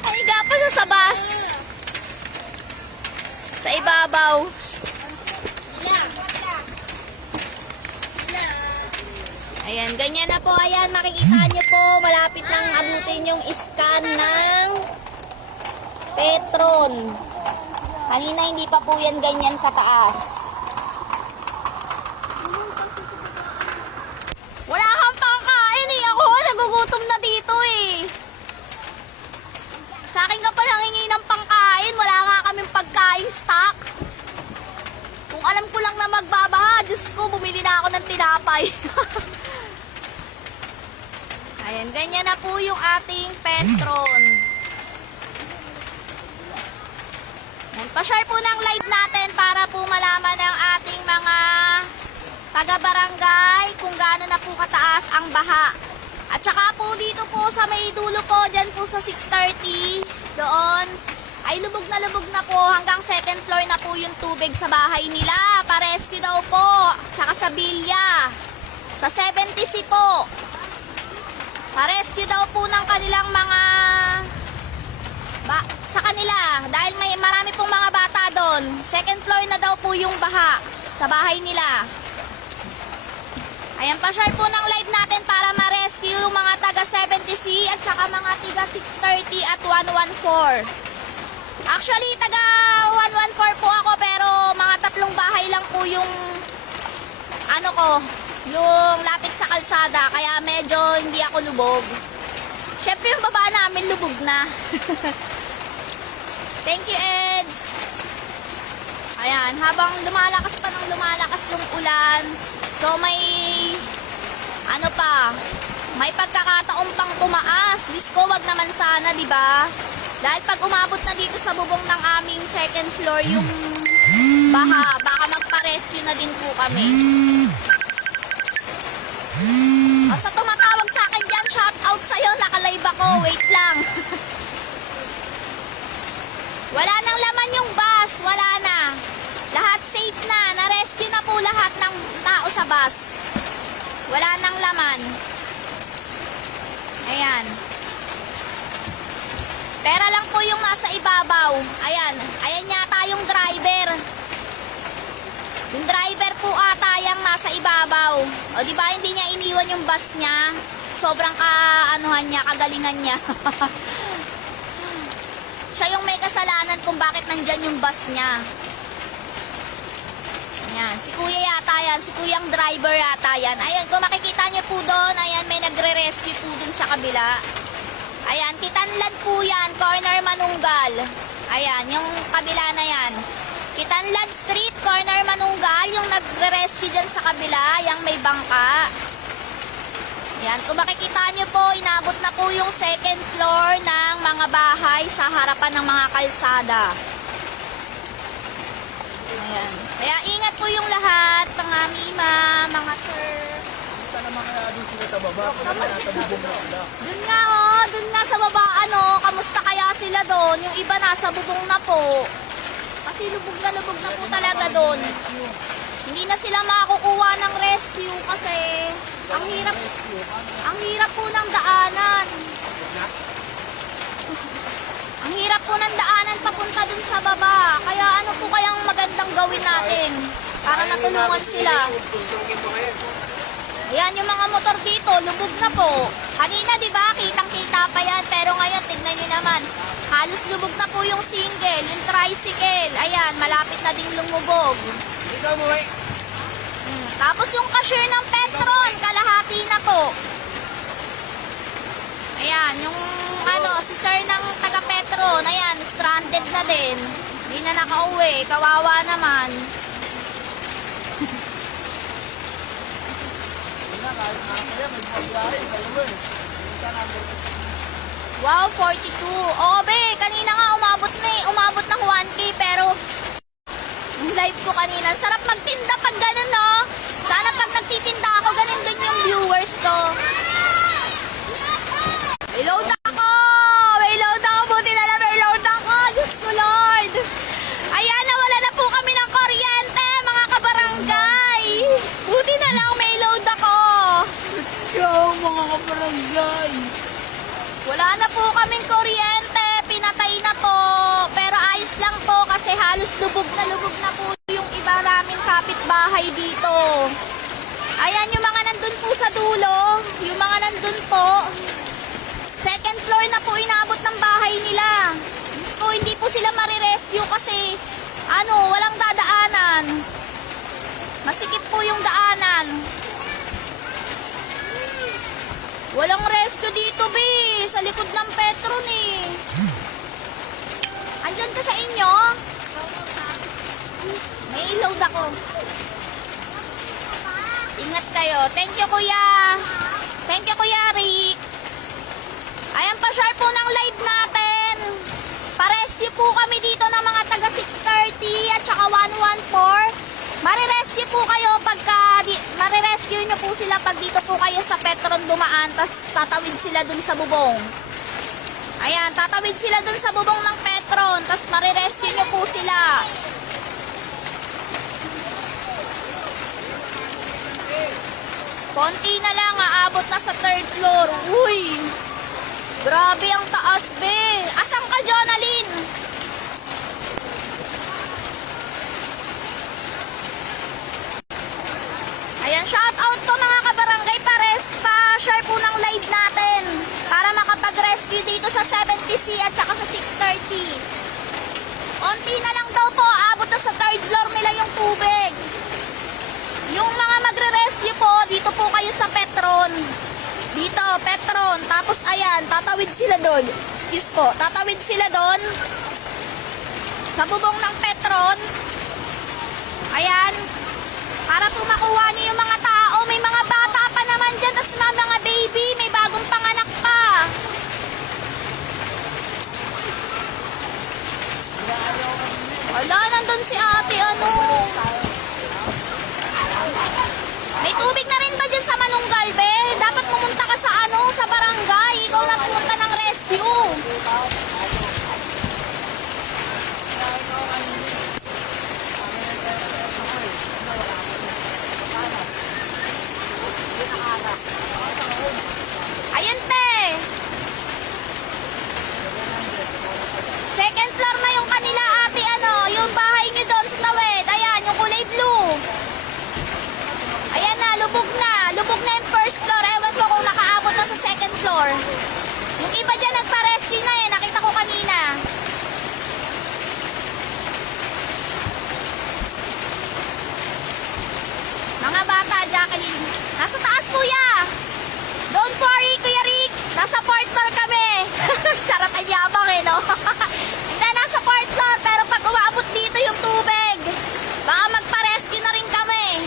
Nakahiga pa siya sa bus. Sa ibabaw. Ayan, ganyan na po. Ayan, makikita nyo po. Malapit nang abutin yung scan ng Petron. Kanina hindi pa po yan ganyan kataas. Wala kang pangkain eh. Ako, nagugutom na dito eh. Sa akin ka pa nangingi ng pangkain. Wala nga kaming pagkain stock. Kung alam ko lang na magbabaha, Diyos ko, bumili na ako ng tinapay. Ayan, ganyan na po yung ating Petron. Ayan, pa-share po ng live natin para po malaman ng ating mga taga-barangay kung gaano na po kataas ang baha. At saka po dito po sa may dulo po, dyan po sa 630, doon, ay lubog na po hanggang second floor na po yung tubig sa bahay nila. Pa-rescue daw po. Tsaka sa Bilya. Sa 70C po. Pa-rescue daw po ng kanilang mga sa kanila. Dahil may marami pong mga bata doon. Second floor na daw po yung baha sa bahay nila. Ayan, pa-share po ng live natin para ma-rescue yung mga taga 70C at saka mga taga 630 at 114. Actually, taga 114 po ako pero mga 3 bahay lang po yung ano ko, yung lapit sa kalsada. Kaya medyo hindi ako lubog. Syempre yung baba namin lubog na. Thank you, Eds. Ayan, habang lumalakas pa ng lumalakas yung ulan, so may ano pa, may pagkakataon pang tumaas. Diyos ko, wag naman sana, di ba? Dahil pag umabot na dito sa bubong ng aming second floor yung baha, baka magpa-rescue na din po kami. Basta tumatawag sa akin dyan, shout out sa'yo, nakalive ako, wait lang. Wala nang laman yung bus, wala na. Lahat safe na, na-rescue na po lahat ng tao sa bus. Wala nang laman. Ayan. Pera lang po yung nasa ibabaw. Ayan. Ayan yata yung driver. Yung driver po ata yung nasa ibabaw. O di ba hindi niya iniwan yung bus niya? Sobrang kaanuhan niya, kagalingan niya. Siya yung may kasalanan kung bakit nandyan yung bus niya. Ayan, si kuya yata yan, si kuyang driver yata yan. Ayan, kung makikita nyo po doon, ayan, may nagre-rescue po dun sa kabila. Ayan, Kitanlad po yan, corner Manunggal. Ayan, yung kabila na yan. Kitanlad Street, corner Manunggal, yung nagre-rescue dyan sa kabila, yung may bangka. Ayan, kung makikita nyo po, inabot na po yung second floor ng mga bahay sa harapan ng mga kalsada. Ayan. Kaya ingat po yung lahat, mga mima, mga sir. Basta naman kaya doon sila sa baba, kung nasa bubong na sila. Dun nga oh, dun nga sa baba ano, kamusta kaya sila doon? Yung iba nasa bubong na po. Kasi lubog na po talaga doon. Hindi na sila makakukuha ng rescue kasi ang hirap po ng daanan. Ang hirap po ng daanan papunta dun sa baba. Kaya ano po kayang magandang gawin natin para natulungan sila. Ayan yung mga motor dito, lubog na po. Kanina di ba kitang-kita pa yan, pero ngayon tignan nyo naman. Halos lubog na po yung single, yung tricycle. Ayan, malapit na ding lumubog. Ikaw mo eh. Tapos yung cashier ng Petron, kalahati na po. Ayan, yung ano, si sir ng taga Petron, ayan, stranded na din. Hindi na nakauwi, kawawa naman. Wow, 42. Oo, be, kanina nga umabot na eh. Umabot ng 1K, pero yung live ko kanina, sarap magtinda pag ganun, no? Sana pag nagtitinda ako, ganun din yung viewers ko. May load ako! May load ako! Buti na lang may load ako! Diyos ko, Lord! Ayan, nawala na po kami ng kuryente, mga kabarangay! Buti na lang may load ako! Let's go, mga kabarangay! Wala na po kaming kuryente, pinatay na po. Pero ayos lang po kasi halos lubog na po yung iba naming kapitbahay dito. Ayan yung mga nandun po sa dulo, yung mga nandun po. Second floor na po inabot ng bahay nila. Diyos ko, hindi po sila marirescue kasi walang dadaanan. Masikip po yung daanan. Walang rescue dito, B. Sa likod ng Petron, eh. Andyan ka sa inyo? May load ako. Ingat kayo. Thank you, Kuya. Thank you, Kuya Rick. Ayan pa, share po ng live natin. Pa-rescue po kami dito ng mga taga 630 at saka 114. Marirescue po kayo pagka, marirescue nyo po sila pag dito po kayo sa Petron dumaan, tas tatawid sila dun sa bubong. Ayan, tatawid sila dun sa bubong ng Petron, tas marirescue nyo po sila. Konti na lang, aabot na sa 3rd floor. Uy! Grabe ang taas, be. Asan ka, Jonalyn? Ayan, shout out to mga kabarangay, pares pa share po ng live natin para makapag-rescue dito sa 70C at saka sa 630. Onti na lang daw po, abot na sa 3rd floor nila yung tubig. Yung mga magre-rescue po, dito po kayo sa Petron. Dito, Petron. Tapos ayan, tatawid sila doon. Excuse po, tatawid sila doon sa bubong ng Petron. Ayan. Para po makuha niyo yung mga tao. May mga bata pa naman dyan. Tapos mga baby. May bagong panganak pa. Wala, nandun si ate. Ano? May tubig na rin ba dyan sa Manunggal, be? Dapat pumunta ka sa sa barangay. Ikaw na pumunta ng rescue. Ayan, te. 2nd floor na yung kanila, ate, yung bahay nyo doon sa tawid. Ayan, yung kulay blue. Ayan na, lubog na. Lubog na yung 1st floor. Ewan ko kung nakaabot na sa 2nd floor. Yung iba dyan nagpa-rescue na, nakita ko kanina. Mga bata, Jacqueline. Nasa taas, kuya. Don't worry, Kuya Rick. Nasa 4th floor kami. Charot ang yabang, no? Hindi, nasa 4th floor. Pero pag umabot dito yung tubig, baka magpa-rescue na rin kami.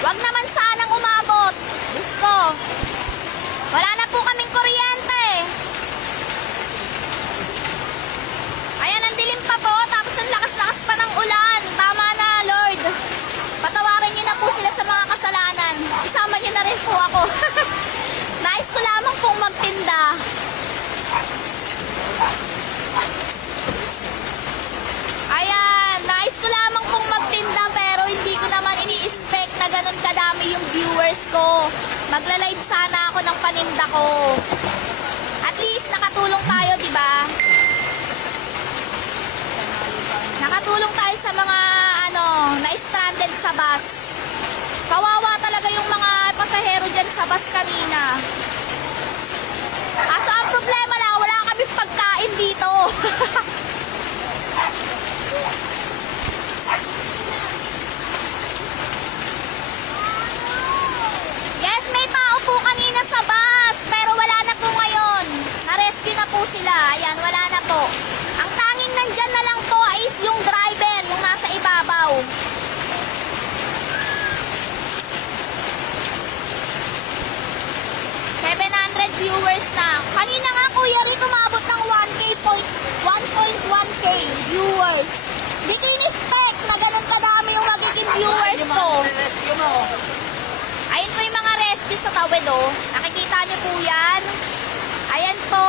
Wag naman sanang umabot. Gusto. Wala na po kaming kuryente. Ayan, ang dilim pa po. Tapos ang lakas-lakas pa ng ulan. Tama na, Lord. Patawarin niyo na po sila sa mga kasalanan. Isama niyo na rin po ako. Nais ko lamang pong magtinda. Ayan, nais ko lamang pong magtinda pero hindi ko naman ini-expect na ganun kadami yung viewers ko. Magla-live sana ako ng paninda ko. At least nakatulong tayo, di ba? Nakatulong tayo sa mga na-stranded sa bus. Kawawa talaga yung mga pasahero dyan sa bus kanina. Kaso ang problema lang, wala kami pagkain dito. Yes, may tao po kanina sa bus, pero wala na po ngayon. Na-rescue na po sila. Ayan, wala na po. Ang tanging nandyan na lang po is yung driver, yung nasa ibabaw. Viewers na. Kanina nga, Kuya Rick, umabot ng 1.1k viewers. Di ko in-expect na ganun kadami yung magiging viewers ko. Ayun po yung mga rescue sa tawid, oh. Nakikita niyo po yan? Ayan po.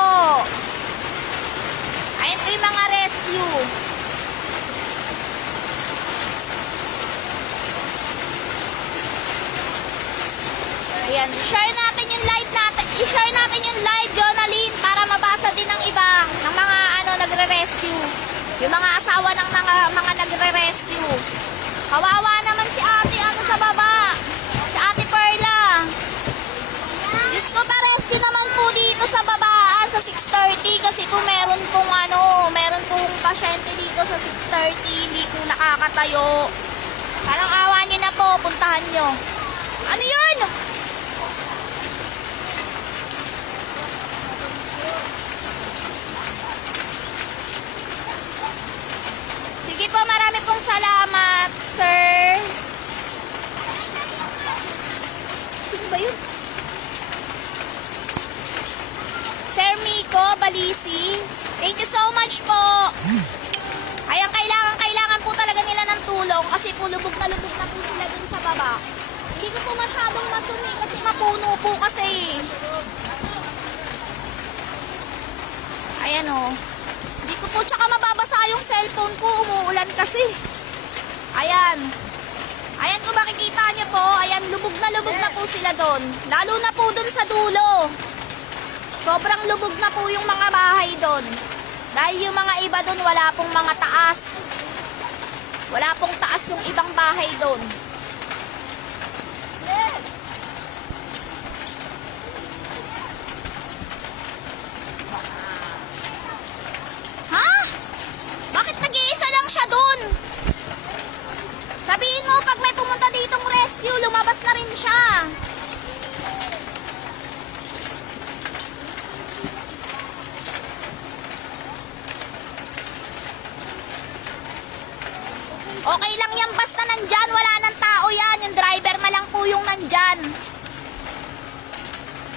Ayan po yung mga rescue. Ayan, share natin yung live natin. I-share natin yung live, Jonalyn, para mabasa din ng iba, ng mga nagre-rescue. Yung mga asawa ng mga nagre-rescue. Kawawa naman si ate, sa baba. Si ate Perla. Diyos ko, pa-rescue naman po dito sa babaan, sa 630, kasi po meron pong pasyente dito dito sa 6:30, hindi po nakakatayo. Parang awa nyo na po, puntahan nyo. Ano yun? Sige po, marami pong salamat, sir. Sino ba yun? Sir Miko Balisi. Thank you so much po. Ayan, kailangan po talaga nila ng tulong kasi po lubog na po sila dun sa baba. Hindi ko po masyadong masumi kasi mapuno po kasi. Ayan o. Hindi ko po tsaka mababasa yung cellphone ko. Umuulan kasi. Ayan. Ayan kung makikita nyo po. Ayan, lubog na po sila doon. Lalo na po doon sa dulo. Sobrang lubog na po yung mga bahay doon. Dahil yung mga iba doon wala pong mga taas. Wala pong taas yung ibang bahay doon. Ha? Bakit nag-iisa lang siya doon? Sabihin mo pag may pumunta ditong rescue, lumabas na rin siya. Okay lang yan, basta nandyan, wala nang tao yan. Yung driver na lang po yung nandyan.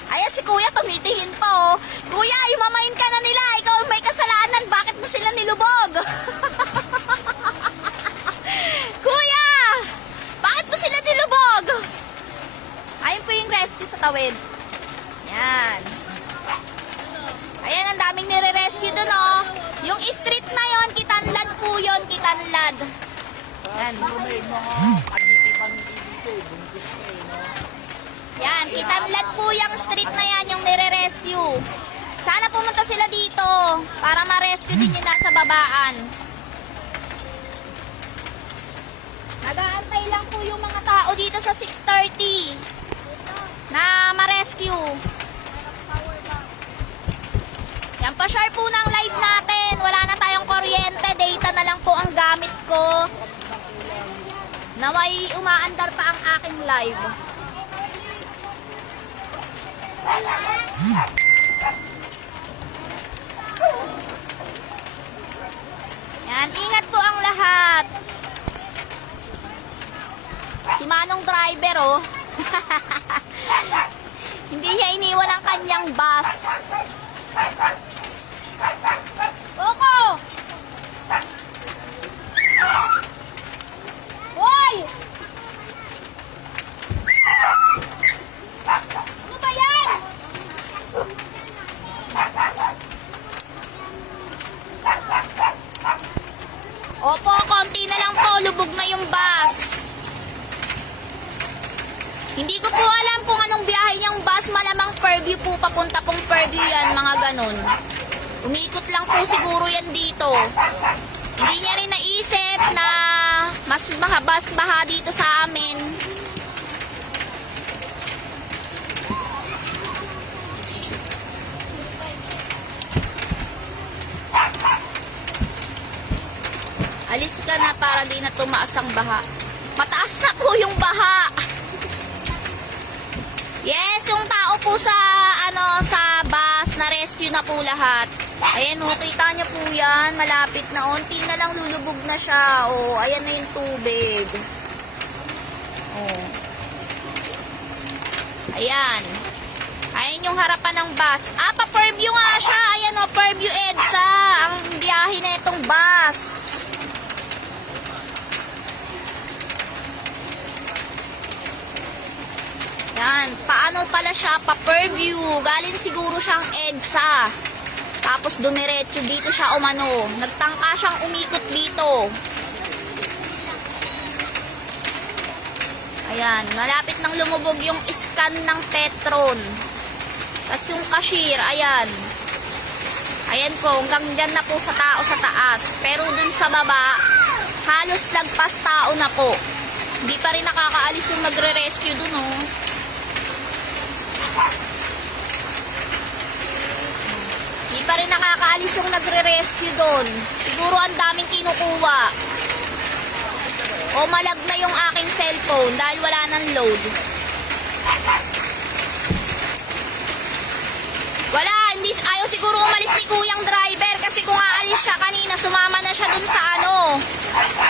Ayan si kuya, tumitingin pa oh. Kuya, imamain ka na nila. Ikaw may kasalanan, bakit mo sila nilubog? Kuya, bakit mo sila nilubog? Ayun po yung rescue sa tawid. Yan. Ayan, ang daming nire-rescue dun oh. Yung street na yon, Kitanlad po yun, Kitanlad. Yan. Yan, Kitanlad po yung street na yan, yung nire-rescue. Sana pumunta sila dito para ma-rescue din yung nasa babaan. Nag-aantay lang po yung mga tao dito sa 6:30 na ma-rescue. Yan pa share po ng live natin. Wala na tayong kuryente, data na lang po ang gamit ko. Na may umaandar pa ang aking live. Yan, ingat po ang lahat. Si Manong driver oh. Hindi niya iniwan ang kanyang bus. Coco! Hoy! Ano ba yan? Opo, konti na lang po. Lubog na yung bus. Hindi ko po alam kung anong biyahe niyang bus. Malamang Fairview po. Papunta pong Fairview yan. Mga ganon. Umikot lang po siguro yan dito. Hindi niya rin naisip na mas baha dito sa amin. Alis ka na para di na tumaas ang baha. Mataas na po yung baha. Yes, yung tao po sa sa bus na rescue na po lahat. Ayan, kita niyo po yan. Malapit na. Unti na lang lulubog na siya. Oh, ayan na yung tubig. Oh. Ayan. Ayan yung harapan ng bus. Pa-Fairview nga siya. Ayan o, Fairview EDSA. Ang biyahe na itong bus. Yan. Paano pala siya? Pa-Fairview. Galing siguro siyang EDSA. Tapos dumiretso dito siya umano. Nagtangka siyang umikot dito. Ayan, malapit nang lumubog yung scan ng Petron. Tapos yung cashier, ayan. Ayan po, hanggang dyan na po sa tao sa taas. Pero dun sa baba, halos lagpas tao na po. Hindi pa rin nakakaalis yung nagre-rescue dun oh. Hindi pa pa rin nakakaalis yung nagre-rescue doon. Siguro ang daming kinukuha. O malag na yung aking cellphone dahil wala nang load. Wala, ayaw siguro umalis ni kuyang driver kasi kung aalis siya kanina, sumama na siya dun sa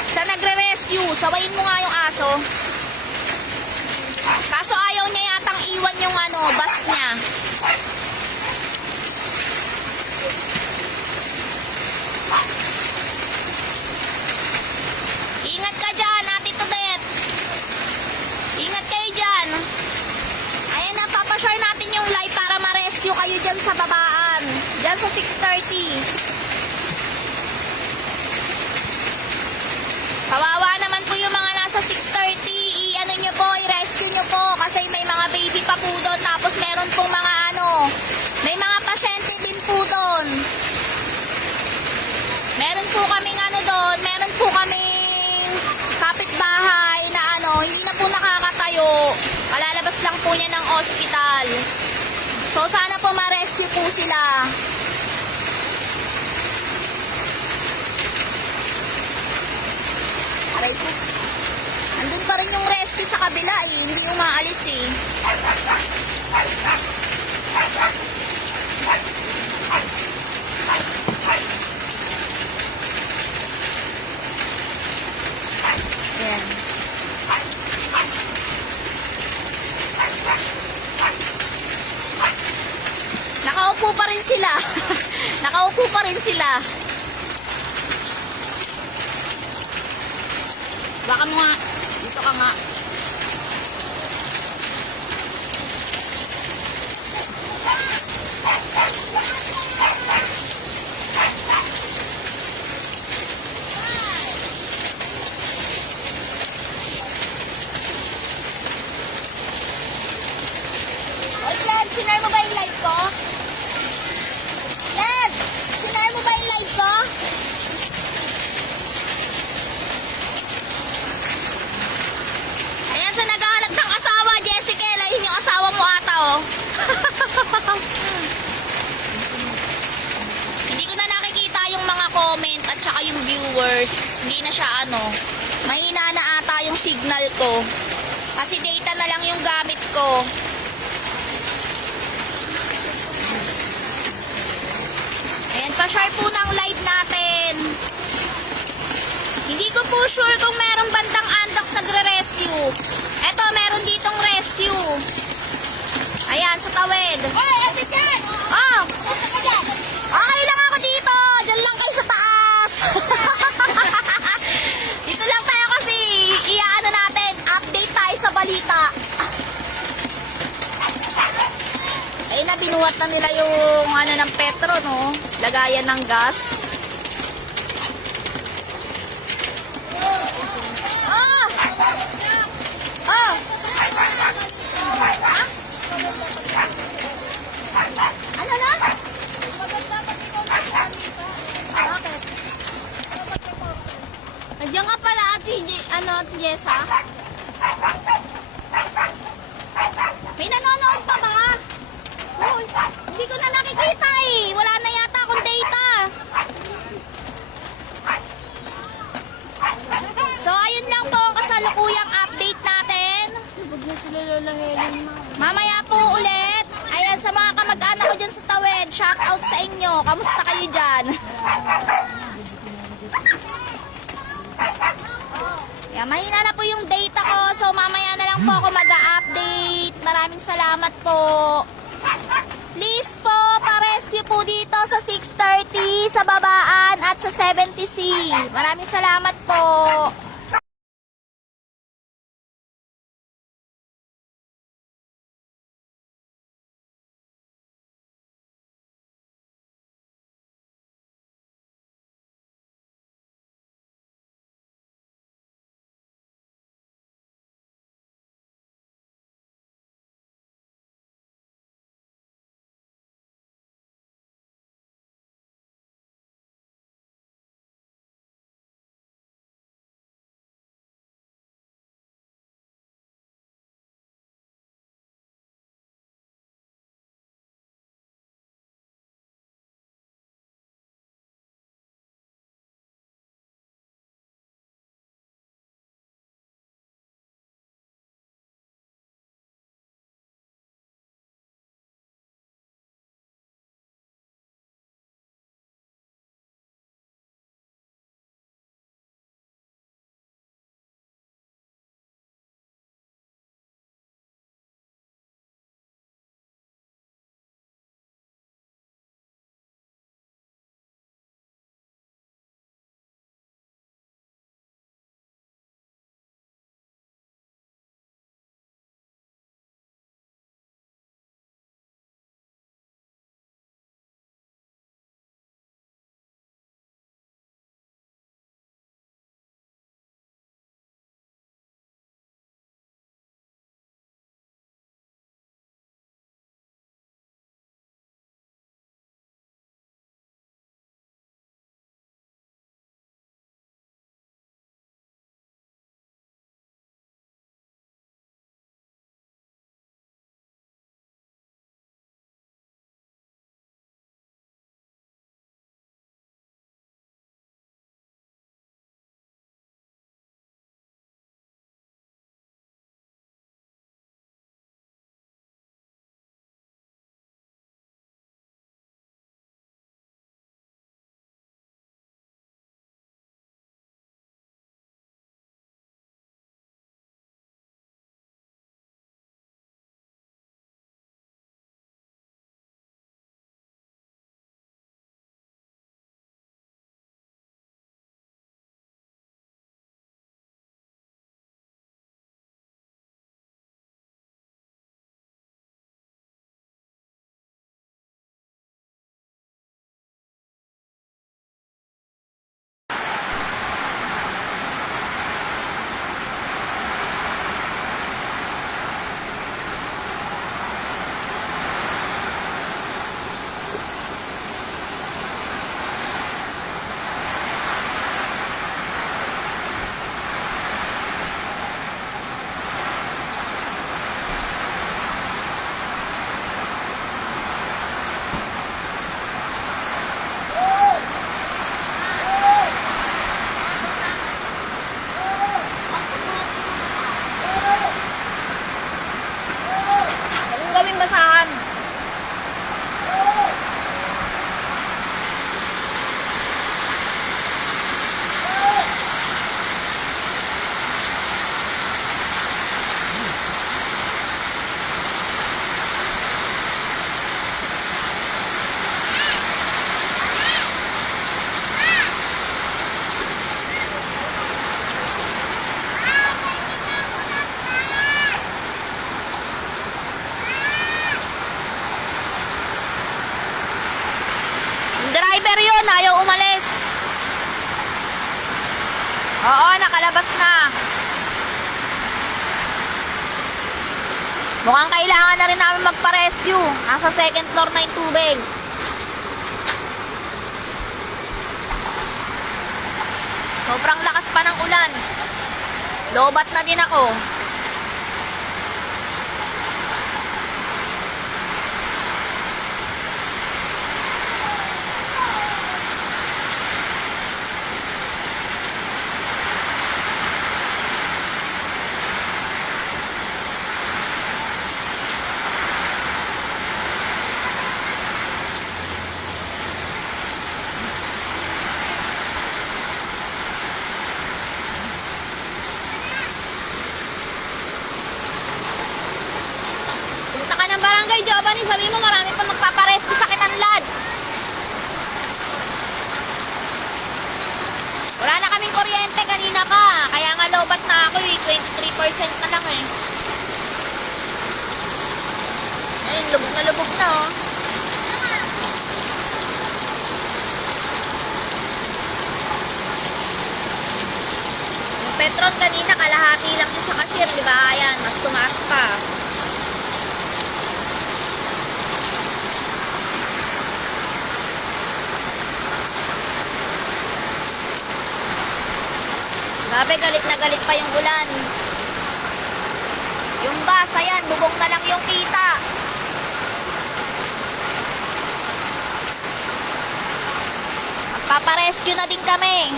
sa nagre-rescue. Sawayin mo nga yung aso. Kaso ayaw niya yatang iwan yung bus niya. Ingat ka dyan, Ate Todet. Ingat kayo dyan. Ayan na, papashare natin yung live para ma-rescue kayo dyan sa babaan. Dyan sa 6:30. Kawawa naman po yung mga nasa 6:30. I-ano nyo po, i-rescue nyo po. Kasi may mga baby pa po doon. Tapos meron pong mga may mga pasyente din po doon. Meron po kaming doon. Meron po kaming kapitbahay na hindi na po nakakatayo. Kalalabas lang po niya ng ospital. So sana po ma-rescue po sila. Aray po. Andun pa rin yung rescue sa kabila hindi umaalis Ayan. Nakaupo pa rin sila. Nakaupo pa rin sila. Baka mo nga. Dito ka nga. Oy, Glenn, sinare mo ba yung live ko? Glenn, sinare mo ba yung live ko? Ayan sa naghahanap ng asawa, Jessica, ayun yung asawa mo ata, Hindi ko na nakikita yung mga comment at saka yung viewers. Hindi na siya mahina na ata yung signal ko. Kasi data na lang yung gamit ko. Ayan, pa-share po ng live natin. Hindi ko po sure kung merong bandang Andox nagre-rescue. Eto, meron ditong rescue. Ayan, sa tawid. Hoy, ate Jen! Oh, Basta ka dyan! okay lang ako dito. Diyan lang kayo sa taas. Dito lang tayo kasi natin. Update tayo sa balita. Ayun na, binuhat na nila yung ng petro, lagayan ng gas. Oh! Oh! Ha? Ano na? Bakit? Nandiyan nga pala, ate Jessa. May nanonood pa ba? Uy, hindi ko na nakikita Wala na yata akong data. So, ayun lang po ang kasalukuyang update natin. Huwag na sila Lola Helen, Mamaya po ulit. Ayan, sa mga kamag-anak ko dyan sa Tawid, shout out sa inyo. Kamusta kayo dyan? Ayan, mahina na po yung data ko. So, mamaya na lang po ako mag-update. Maraming salamat po. Please po, pa-rescue po dito sa 6:30 sa Babaan at sa 70C. Maraming salamat po. nakalabas na. Mukhang kailangan na rin namin magpa-rescue. Nasa second floor na yung tubig. Sobrang lakas pa ng ulan. Lobat na din ako. Punta ka ng barangay, Giovanni. Sabi mo marami pa magpaparescue sa Kitanlad. Wala na kaming kuryente kanina pa. Kaya nga lobat na ako eh. 23% na lang eh. Ayun, lubog na oh. Yung Petron kanina, kalahati lang siya sa cashier, di ba? Ayan, mas tumaas pa. Grabe, galit na galit pa yung ulan. Yung bus, ayan, bubong na lang yung kita. Magpaparescue na din kami.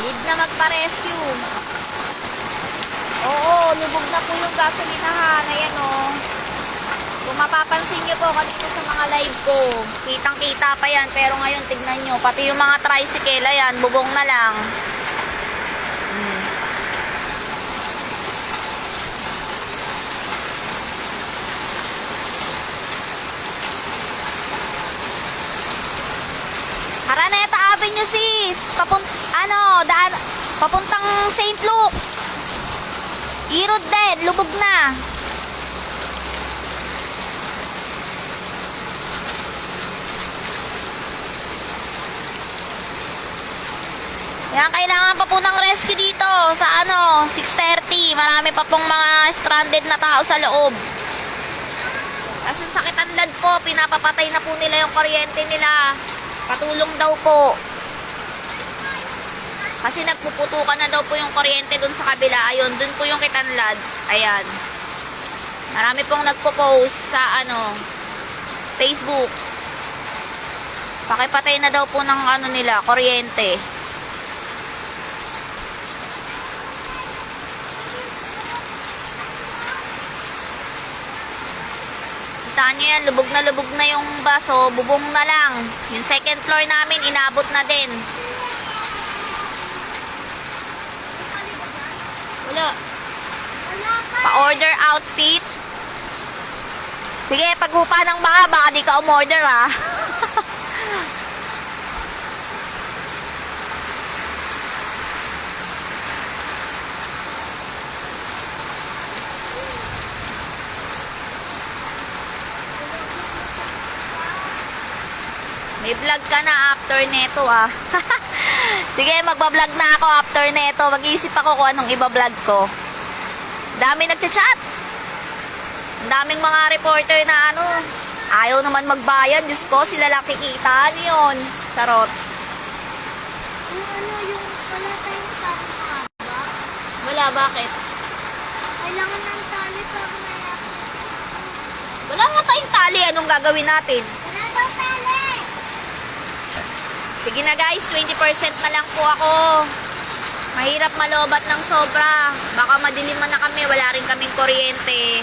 Need na magpa-rescue. Oo, lubog na po yung gasolinahan. Ayan o. Kung mapapansin nyo po kanina sa mga live ko, kitang-kita pa yan. Pero ngayon, tignan nyo, pati yung mga tricycle, ayan, bubong na lang. Araneta Avenue sis, papuntang St. Luke's. Irod din, lubog na. Yan, kailangan pa po ng rescue dito sa 6:30. Marami pa pong mga stranded na tao sa loob. Kasi sa Kitanlad po, pinapapatay na po nila yung kuryente nila. Patulong daw po. Kasi nagpuputukan na daw po yung kuryente dun sa kabila. Ayun, dun po yung Kitanlad. Ayan. Marami pong nagpo-post sa Facebook. Pakipatay na daw po ng nila, kuryente. Kita nyo yan, lubog na yung baso, bubong na lang. Yung second floor namin, inabot na din. Wala. Pa-order outfit. Sige, paghupa ng baka di ka umorder ha. May vlog ka na after neto ah. Sige, magbablog na ako after neto. Mag-iisip ako kung anong iba-vlog ko. Dami nagchat-chat. Daming mga reporter na ayaw naman magbayad. Diyos ko, sila lang kikita. Ano yun? Charot. Yung wala tayong tama ba? Wala, bakit? Kailangan ng tali sa kaya. Wala nga tayong tali. Anong gagawin natin? Wala daw tali! Sige na guys, 20% na lang po ako. Mahirap malobat ng sobra. Baka madiliman na kami, wala rin kaming kuryente.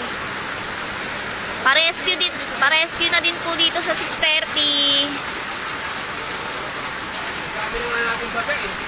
Pa-rescue na din po dito sa 6:30. Sabi naman natin ba eh?